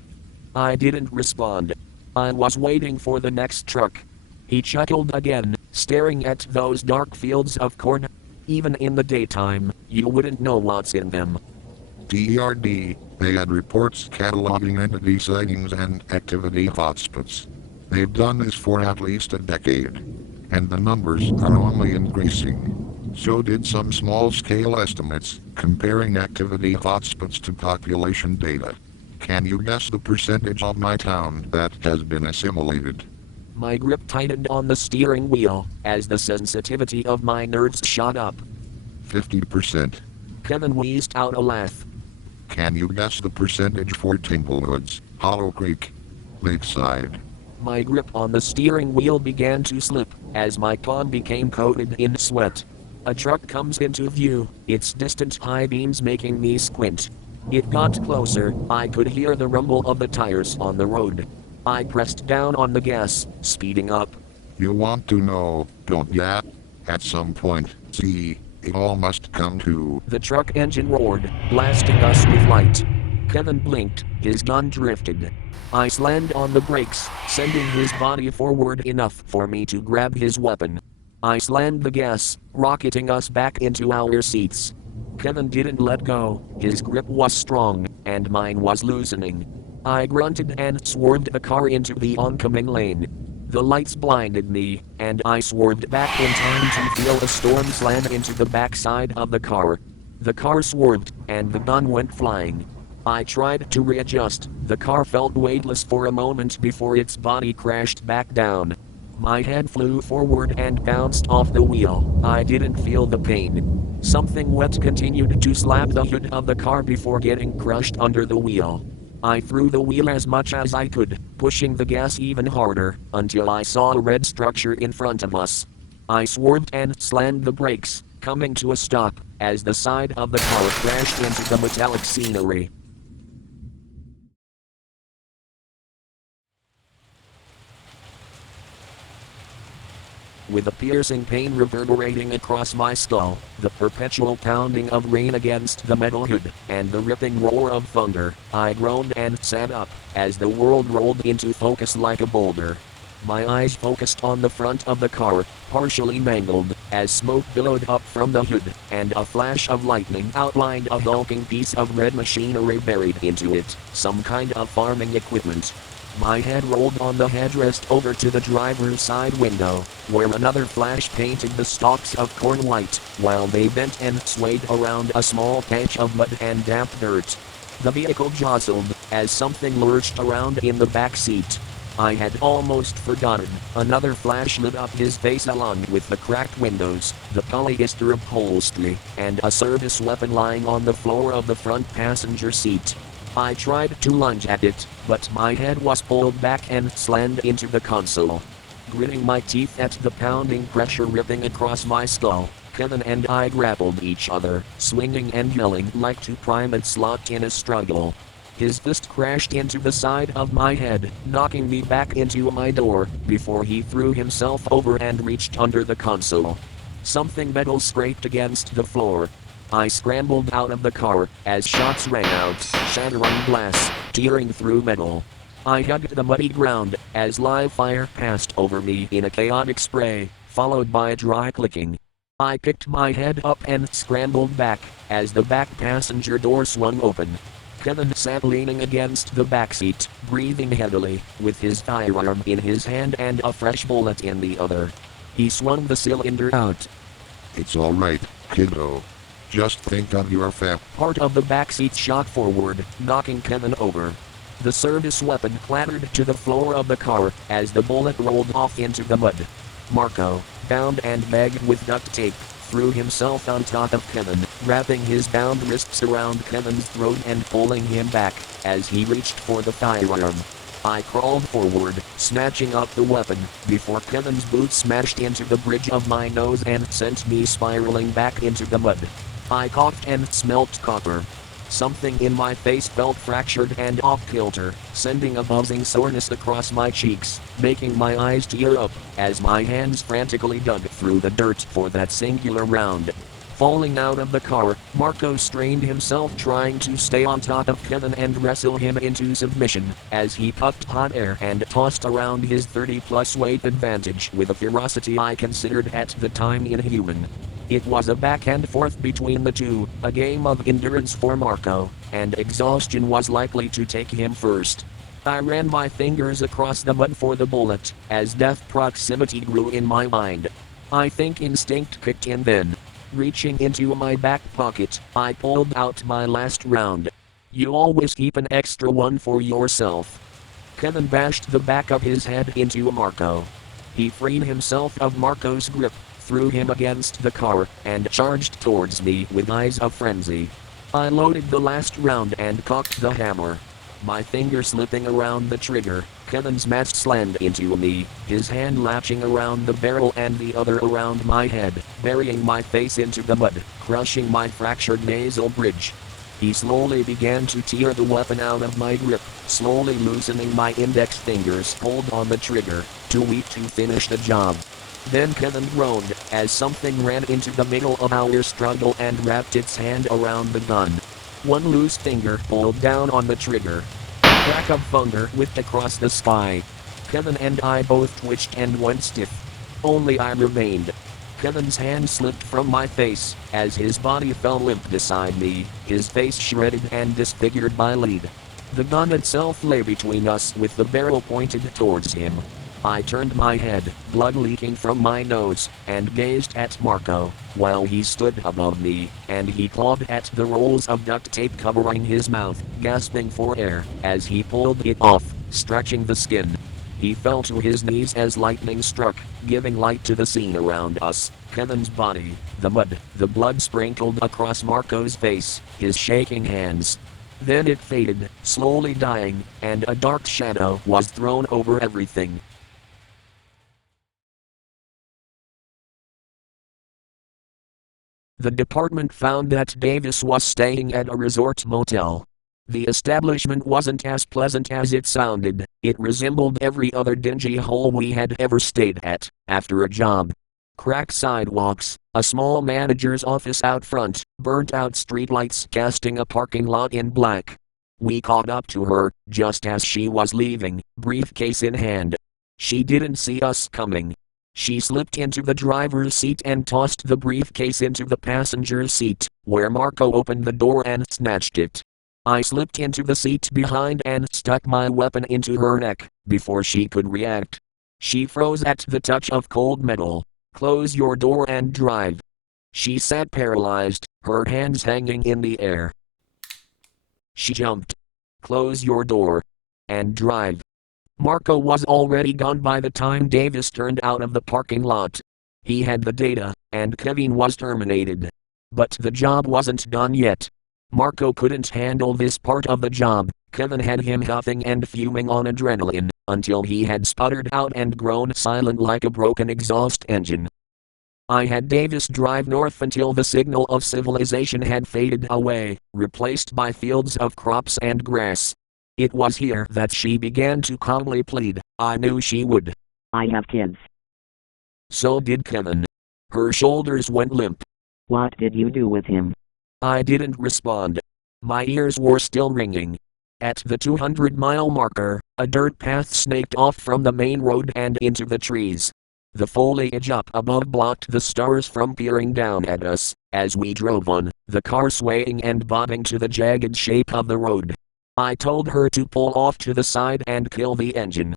I didn't respond. I was waiting for the next truck. He chuckled again, staring at those dark fields of corn. Even in the daytime, you wouldn't know what's in them. TRD, they had reports cataloging entity sightings and activity hotspots. They've done this for at least a decade. And the numbers are only increasing. So did some small-scale estimates, comparing activity hotspots to population data. Can you guess the percentage of my town that has been assimilated? My grip tightened on the steering wheel, as the sensitivity of my nerves shot up. 50%. Kevin wheezed out a laugh. Can you guess the percentage for Timberwoods, Hollow Creek, Lakeside? My grip on the steering wheel began to slip, as my palm became coated in sweat. A truck comes into view, its distant high beams making me squint. It got closer, I could hear the rumble of the tires on the road. I pressed down on the gas, speeding up. You want to know, don't ya? At some point, see, it all must come to. The truck engine roared, blasting us with light. Kevin blinked, his gun drifted. I slammed on the brakes, sending his body forward enough for me to grab his weapon. I slammed the gas, rocketing us back into our seats. Kevin didn't let go, his grip was strong, and mine was loosening. I grunted and swerved the car into the oncoming lane. The lights blinded me, and I swerved back in time to feel a storm slam into the backside of the car. The car swerved, and the gun went flying. I tried to readjust. The car felt weightless for a moment before its body crashed back down. My head flew forward and bounced off the wheel. I didn't feel the pain. Something wet continued to slap the hood of the car before getting crushed under the wheel. I threw the wheel as much as I could, pushing the gas even harder, until I saw a red structure in front of us. I swerved and slammed the brakes, coming to a stop, as the side of the car crashed into the metallic scenery. With a piercing pain reverberating across my skull, the perpetual pounding of rain against the metal hood, and the ripping roar of thunder, I groaned and sat up, as the world rolled into focus like a boulder. My eyes focused on the front of the car, partially mangled, as smoke billowed up from the hood, and a flash of lightning outlined a hulking piece of red machinery buried into it, some kind of farming equipment. My head rolled on the headrest over to the driver's side window, where another flash painted the stalks of corn white, while they bent and swayed around a small patch of mud and damp dirt. The vehicle jostled, as something lurched around in the back seat. I had almost forgotten. Another flash lit up his face along with the cracked windows, the polyester upholstery, and a service weapon lying on the floor of the front passenger seat. I tried to lunge at it, but my head was pulled back and slammed into the console. Gritting my teeth at the pounding pressure ripping across my skull, Kevin and I grappled each other, swinging and yelling like two primates locked in a struggle. His fist crashed into the side of my head, knocking me back into my door, before he threw himself over and reached under the console. Something metal scraped against the floor. I scrambled out of the car, as shots rang out, shattering glass, tearing through metal. I hugged the muddy ground, as live fire passed over me in a chaotic spray, followed by dry clicking. I picked my head up and scrambled back, as the back passenger door swung open. Kevin sat leaning against the backseat, breathing heavily, with his firearm in his hand and a fresh bullet in the other. He swung the cylinder out. It's all right, kiddo. Just think on your fam. Part of the backseat shot forward, knocking Kevin over. The service weapon clattered to the floor of the car, as the bullet rolled off into the mud. Marco, bound and gagged with duct tape, threw himself on top of Kevin, wrapping his bound wrists around Kevin's throat and pulling him back, as he reached for the firearm. I crawled forward, snatching up the weapon, before Kevin's boot smashed into the bridge of my nose and sent me spiraling back into the mud. I coughed and smelt copper. Something in my face felt fractured and off-kilter, sending a buzzing soreness across my cheeks, making my eyes tear up, as my hands frantically dug through the dirt for that singular round. Falling out of the car, Marco strained himself trying to stay on top of Kevin and wrestle him into submission, as he puffed hot air and tossed around his 30-plus weight advantage with a ferocity I considered at the time inhuman. It was a back and forth between the two, a game of endurance for Marco, and exhaustion was likely to take him first. I ran my fingers across the mud for the bullet, as death proximity grew in my mind. I think instinct kicked in then. Reaching into my back pocket, I pulled out my last round. You always keep an extra one for yourself. Kevin bashed the back of his head into Marco. He freed himself of Marco's grip, threw him against the car, and charged towards me with eyes of frenzy. I loaded the last round and cocked the hammer. My finger slipping around the trigger, Kevin's match slammed into me, his hand latching around the barrel and the other around my head, burying my face into the mud, crushing my fractured nasal bridge. He slowly began to tear the weapon out of my grip, slowly loosening my index fingers pulled on the trigger, too weak to finish the job. Then Kevin groaned, as something ran into the middle of our struggle and wrapped its hand around the gun. One loose finger pulled down on the trigger. A crack of thunder whipped across the sky. Kevin and I both twitched and went stiff. Only I remained. Kevin's hand slipped from my face, as his body fell limp beside me, his face shredded and disfigured by lead. The gun itself lay between us with the barrel pointed towards him. I turned my head, blood leaking from my nose, and gazed at Marco, while he stood above me, and he clawed at the rolls of duct tape covering his mouth, gasping for air, as he pulled it off, stretching the skin. He fell to his knees as lightning struck, giving light to the scene around us. Kevin's body, the mud, the blood sprinkled across Marco's face, his shaking hands. Then it faded, slowly dying, and a dark shadow was thrown over everything. The department found that Davis was staying at a resort motel. The establishment wasn't as pleasant as it sounded. It resembled every other dingy hole we had ever stayed at, after a job. Cracked sidewalks, a small manager's office out front, burnt out streetlights casting a parking lot in black. We caught up to her, just as she was leaving, briefcase in hand. She didn't see us coming. She slipped into the driver's seat and tossed the briefcase into the passenger's seat, where Marco opened the door and snatched it. I slipped into the seat behind and stuck my weapon into her neck, before she could react. She froze at the touch of cold metal. Close your door and drive. She sat paralyzed, her hands hanging in the air. She jumped. Close your door. And drive. Marco was already gone by the time Davis turned out of the parking lot. He had the data, and Kevin was terminated. But the job wasn't done yet. Marco couldn't handle this part of the job. Kevin had him huffing and fuming on adrenaline, until he had sputtered out and grown silent like a broken exhaust engine. I had Davis drive north until the signal of civilization had faded away, replaced by fields of crops and grass. It was here that she began to calmly plead. I knew she would. I have kids. So did Kevin. Her shoulders went limp. What did you do with him? I didn't respond. My ears were still ringing. At the 200-mile marker, a dirt path snaked off from the main road and into the trees. The foliage up above blocked the stars from peering down at us, as we drove on, the car swaying and bobbing to the jagged shape of the road. I told her to pull off to the side and kill the engine.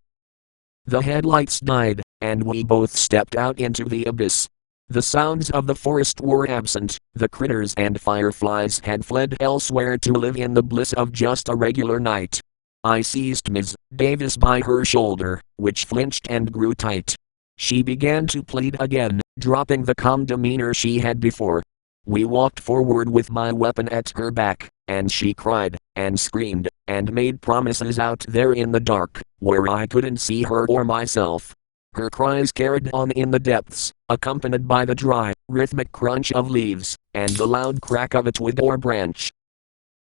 The headlights died, and we both stepped out into the abyss. The sounds of the forest were absent, the critters and fireflies had fled elsewhere to live in the bliss of just a regular night. I seized Ms. Davis by her shoulder, which flinched and grew tight. She began to plead again, dropping the calm demeanor she had before. We walked forward with my weapon at her back, and she cried, and screamed, and made promises out there in the dark, where I couldn't see her or myself. Her cries carried on in the depths, accompanied by the dry, rhythmic crunch of leaves, and the loud crack of a twig or branch.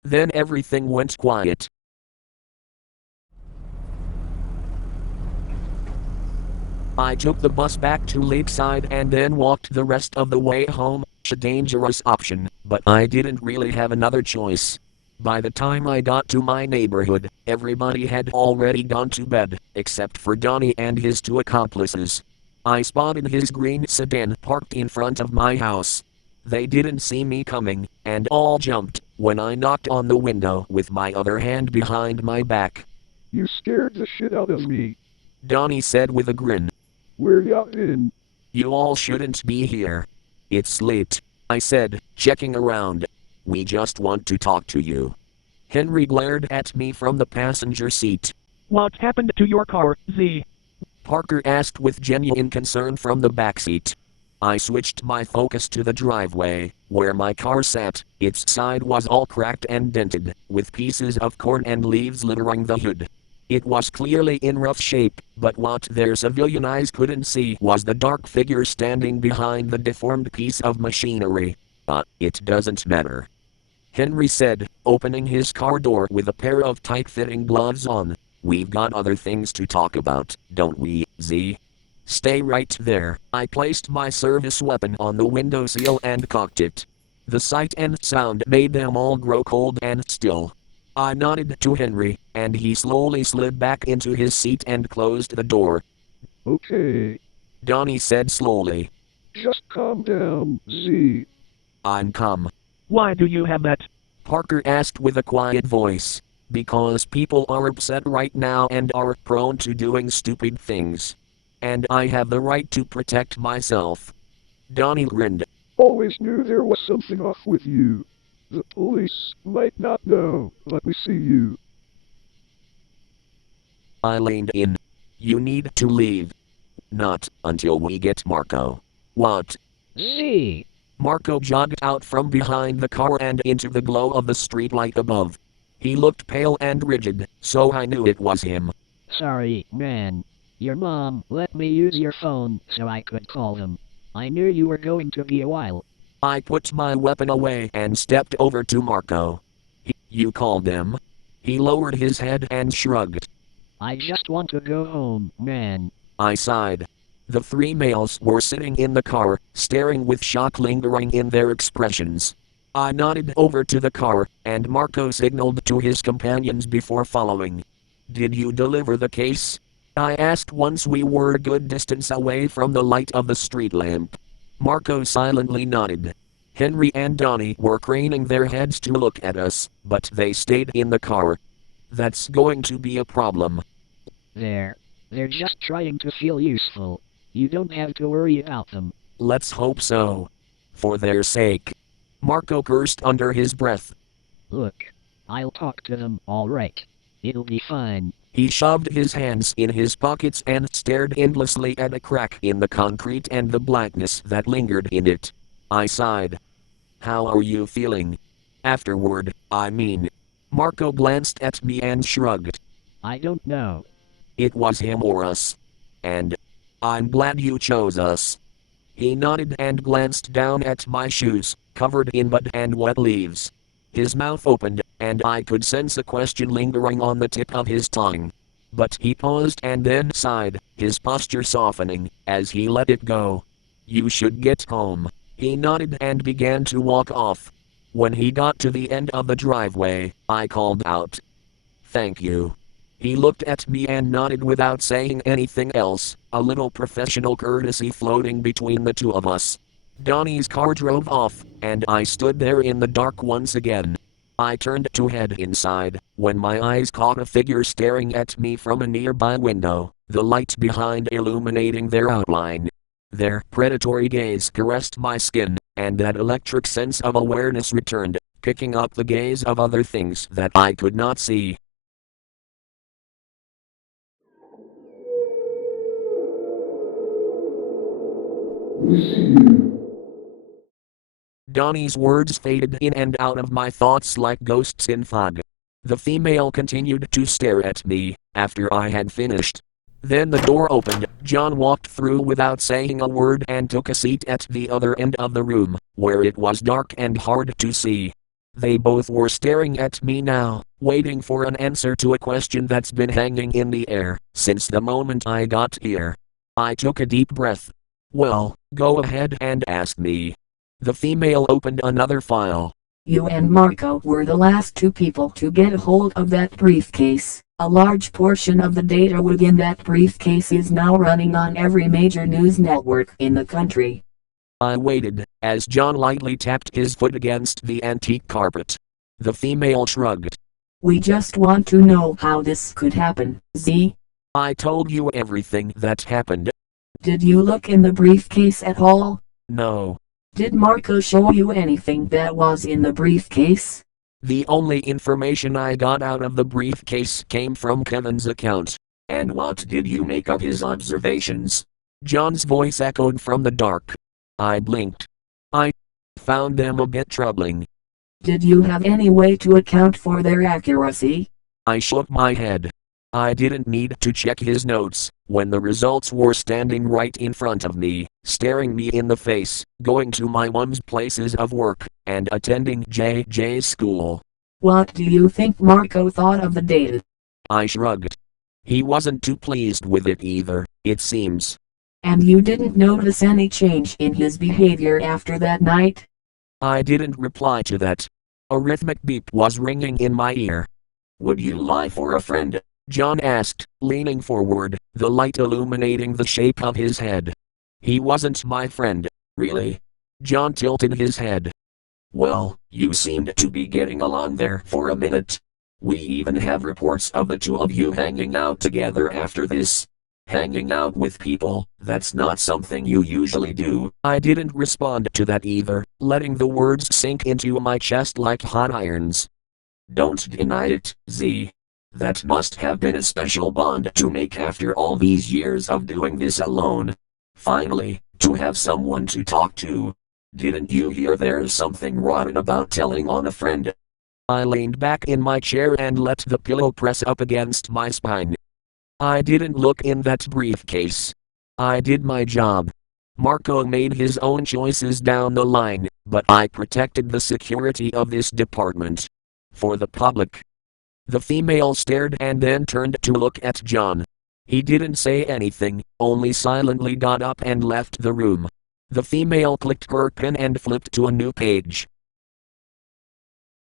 Then everything went quiet. I took the bus back to Lakeside and then walked the rest of the way home, a dangerous option, but I didn't really have another choice. By the time I got to my neighborhood, everybody had already gone to bed, except for Donnie and his two accomplices. I spotted his green sedan parked in front of my house. They didn't see me coming, and all jumped, when I knocked on the window with my other hand behind my back. You scared the shit out of me. Donnie said with a grin. Where ya been? You all shouldn't be here. It's late, I said, checking around. We just want to talk to you. Henry glared at me from the passenger seat. What happened to your car, Z? Parker asked with genuine concern from the backseat. I switched my focus to the driveway, where my car sat. Its side was all cracked and dented, with pieces of corn and leaves littering the hood. It was clearly in rough shape, but what their civilian eyes couldn't see was the dark figure standing behind the deformed piece of machinery. It doesn't matter, Henry said, opening his car door with a pair of tight-fitting gloves on. We've got other things to talk about, don't we, Z? Stay right there. I placed my service weapon on the windowsill and cocked it. The sight and sound made them all grow cold and still. I nodded to Henry, and he slowly slid back into his seat and closed the door. Okay. Donnie said slowly. Just calm down, Z. I'm calm. Why do you have that? Parker asked with a quiet voice. Because people are upset right now and are prone to doing stupid things. And I have the right to protect myself. Donnie grinned. Always knew there was something off with you. The police might not know, but we see you. I leaned in. You need to leave. Not until we get Marco. What? Z. Marco jogged out from behind the car and into the glow of the streetlight above. He looked pale and rigid, so I knew it was him. Sorry, man. Your mom let me use your phone so I could call them. I knew you were going to be a while. I put my weapon away and stepped over to Marco. You called them? He lowered his head and shrugged. I just want to go home, man. I sighed. The three males were sitting in the car, staring with shock lingering in their expressions. I nodded over to the car, and Marco signaled to his companions before following. Did you deliver the case? I asked once we were a good distance away from the light of the street lamp. Marco silently nodded. Henry and Donnie were craning their heads to look at us, but they stayed in the car. That's going to be a problem. They're just trying to feel useful. You don't have to worry about them. Let's hope so. For their sake. Marco cursed under his breath. Look, I'll talk to them, all right. It'll be fine. He shoved his hands in his pockets and stared endlessly at a crack in the concrete and the blackness that lingered in it. I sighed. How are you feeling? Afterward, I mean. Marco glanced at me and shrugged. I don't know. It was him or us. And I'm glad you chose us. He nodded and glanced down at my shoes, covered in mud and wet leaves. His mouth opened, and I could sense a question lingering on the tip of his tongue. But he paused and then sighed, his posture softening, as he let it go. You should get home. He nodded and began to walk off. When he got to the end of the driveway, I called out. Thank you. He looked at me and nodded without saying anything else, a little professional courtesy floating between the two of us. Donnie's car drove off, and I stood there in the dark once again. I turned to head inside, when my eyes caught a figure staring at me from a nearby window, the light behind illuminating their outline. Their predatory gaze caressed my skin, and that electric sense of awareness returned, picking up the gaze of other things that I could not see. We see you. Donnie's words faded in and out of my thoughts like ghosts in fog. The female continued to stare at me, after I had finished. Then the door opened, John walked through without saying a word and took a seat at the other end of the room, where it was dark and hard to see. They both were staring at me now, waiting for an answer to a question that's been hanging in the air since the moment I got here. I took a deep breath. Well, go ahead and ask me. The female opened another file. You and Marco were the last two people to get a hold of that briefcase. A large portion of the data within that briefcase is now running on every major news network in the country. I waited, as John lightly tapped his foot against the antique carpet. The female shrugged. We just want to know how this could happen, Z. I told you everything that happened. Did you look in the briefcase at all? No. Did Marco show you anything that was in the briefcase? The only information I got out of the briefcase came from Kevin's account. And what did you make of his observations? John's voice echoed from the dark. I blinked. I found them a bit troubling. Did you have any way to account for their accuracy? I shook my head. I didn't need to check his notes, when the results were standing right in front of me, staring me in the face, going to my mom's places of work, and attending JJ's school. What do you think Marco thought of the data? I shrugged. He wasn't too pleased with it either, it seems. And you didn't notice any change in his behavior after that night? I didn't reply to that. A rhythmic beep was ringing in my ear. Would you lie for a friend? John asked, leaning forward, the light illuminating the shape of his head. He wasn't my friend, really. John tilted his head. Well, you seemed to be getting along there for a minute. We even have reports of the two of you hanging out together after this. Hanging out with people, that's not something you usually do. I didn't respond to that either, letting the words sink into my chest like hot irons. Don't deny it, Z. That must have been a special bond to make after all these years of doing this alone. Finally, to have someone to talk to. Didn't you hear there's something rotten about telling on a friend? I leaned back in my chair and let the pillow press up against my spine. I didn't look in that briefcase. I did my job. Marco made his own choices down the line, but I protected the security of this department. For the public. The female stared and then turned to look at John. He didn't say anything, only silently got up and left the room. The female clicked her pen and flipped to a new page.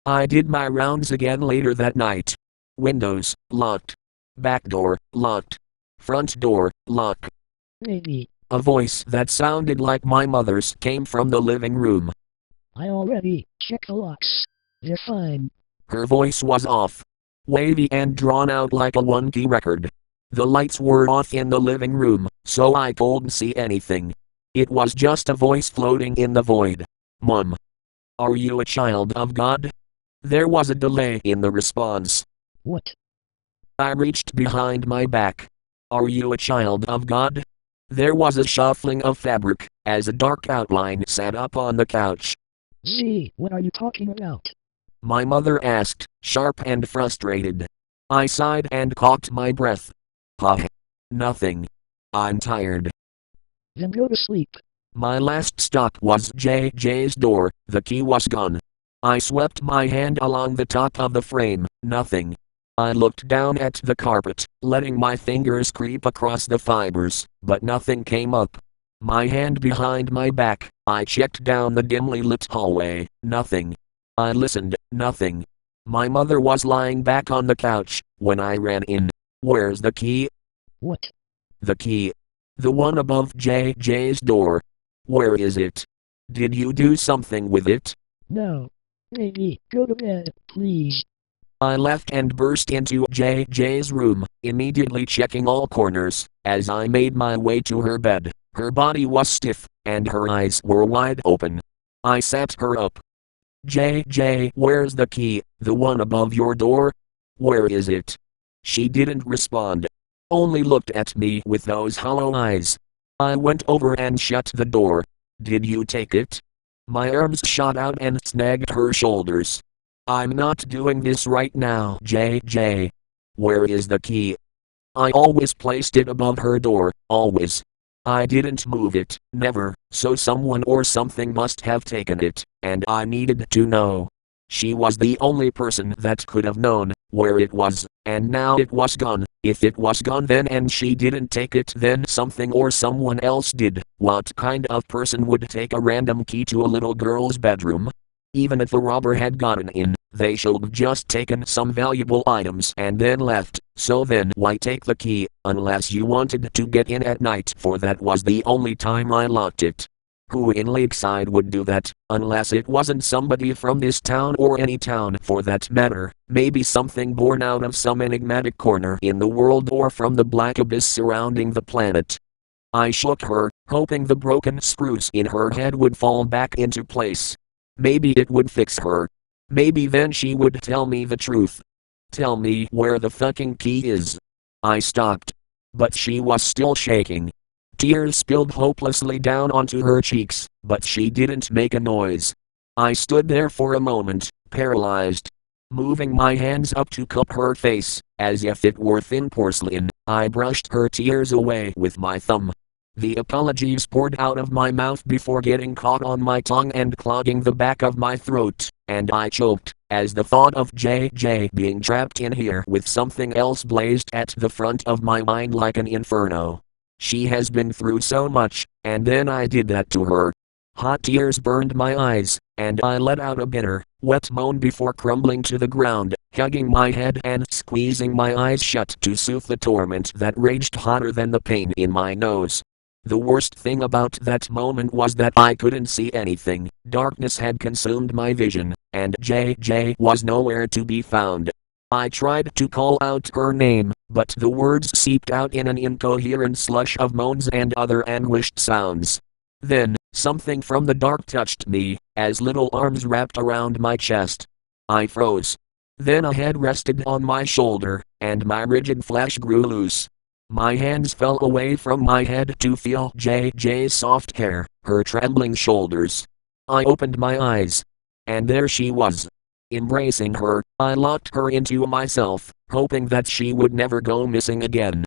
I did my rounds again later that night. Windows, locked. Back door, locked. Front door, locked. Maybe. A voice that sounded like my mother's came from the living room. I already checked the locks. They're fine. Her voice was off. Wavy and drawn out like a one-key record. The lights were off in the living room, so I couldn't see anything. It was just a voice floating in the void. Mom. Are you a child of God? There was a delay in the response. What? I reached behind my back. Are you a child of God? There was a shuffling of fabric, as a dark outline sat up on the couch. Z, what are you talking about? My mother asked, sharp and frustrated. I sighed and caught my breath. Nothing. I'm tired. Then go to sleep. My last stop was JJ's door, the key was gone. I swept my hand along the top of the frame, nothing. I looked down at the carpet, letting my fingers creep across the fibers, but nothing came up. My hand behind my back, I checked down the dimly lit hallway, nothing. I listened, nothing. My mother was lying back on the couch when I ran in. Where's the key? What? The key. The one above JJ's door. Where is it? Did you do something with it? No. Maybe, go to bed, please. I left and burst into JJ's room, immediately checking all corners. As I made my way to her bed, her body was stiff, and her eyes were wide open. I sat her up. JJ, where's the key, the one above your door? Where is it? She didn't respond. Only looked at me with those hollow eyes. I went over and shut the door. Did you take it? My arms shot out and snagged her shoulders. I'm not doing this right now, JJ. Where is the key? I always placed it above her door, always. I didn't move it, never, so someone or something must have taken it, and I needed to know. She was the only person that could have known where it was, and now it was gone. If it was gone then and she didn't take it, then something or someone else did. What kind of person would take a random key to a little girl's bedroom? Even if a robber had gotten in, they should have just taken some valuable items and then left. So then why take the key, unless you wanted to get in at night, for that was the only time I locked it. Who in Lakeside would do that, unless it wasn't somebody from this town or any town for that matter, maybe something born out of some enigmatic corner in the world or from the black abyss surrounding the planet. I shook her, hoping the broken screws in her head would fall back into place. Maybe it would fix her. Maybe then she would tell me the truth. Tell me where the fucking key is. I stopped. But she was still shaking. Tears spilled hopelessly down onto her cheeks, but she didn't make a noise. I stood there for a moment, paralyzed. Moving my hands up to cup her face, as if it were thin porcelain, I brushed her tears away with my thumb. The apologies poured out of my mouth before getting caught on my tongue and clogging the back of my throat, and I choked, as the thought of JJ being trapped in here with something else blazed at the front of my mind like an inferno. She has been through so much, and then I did that to her. Hot tears burned my eyes, and I let out a bitter, wet moan before crumbling to the ground, hugging my head and squeezing my eyes shut to soothe the torment that raged hotter than the pain in my nose. The worst thing about that moment was that I couldn't see anything. Darkness had consumed my vision, and JJ was nowhere to be found. I tried to call out her name, but the words seeped out in an incoherent slush of moans and other anguished sounds. Then, something from the dark touched me, as little arms wrapped around my chest. I froze. Then a head rested on my shoulder, and my rigid flesh grew loose. My hands fell away from my head to feel JJ's soft hair, her trembling shoulders. I opened my eyes. And there she was. Embracing her, I locked her into myself, hoping that she would never go missing again.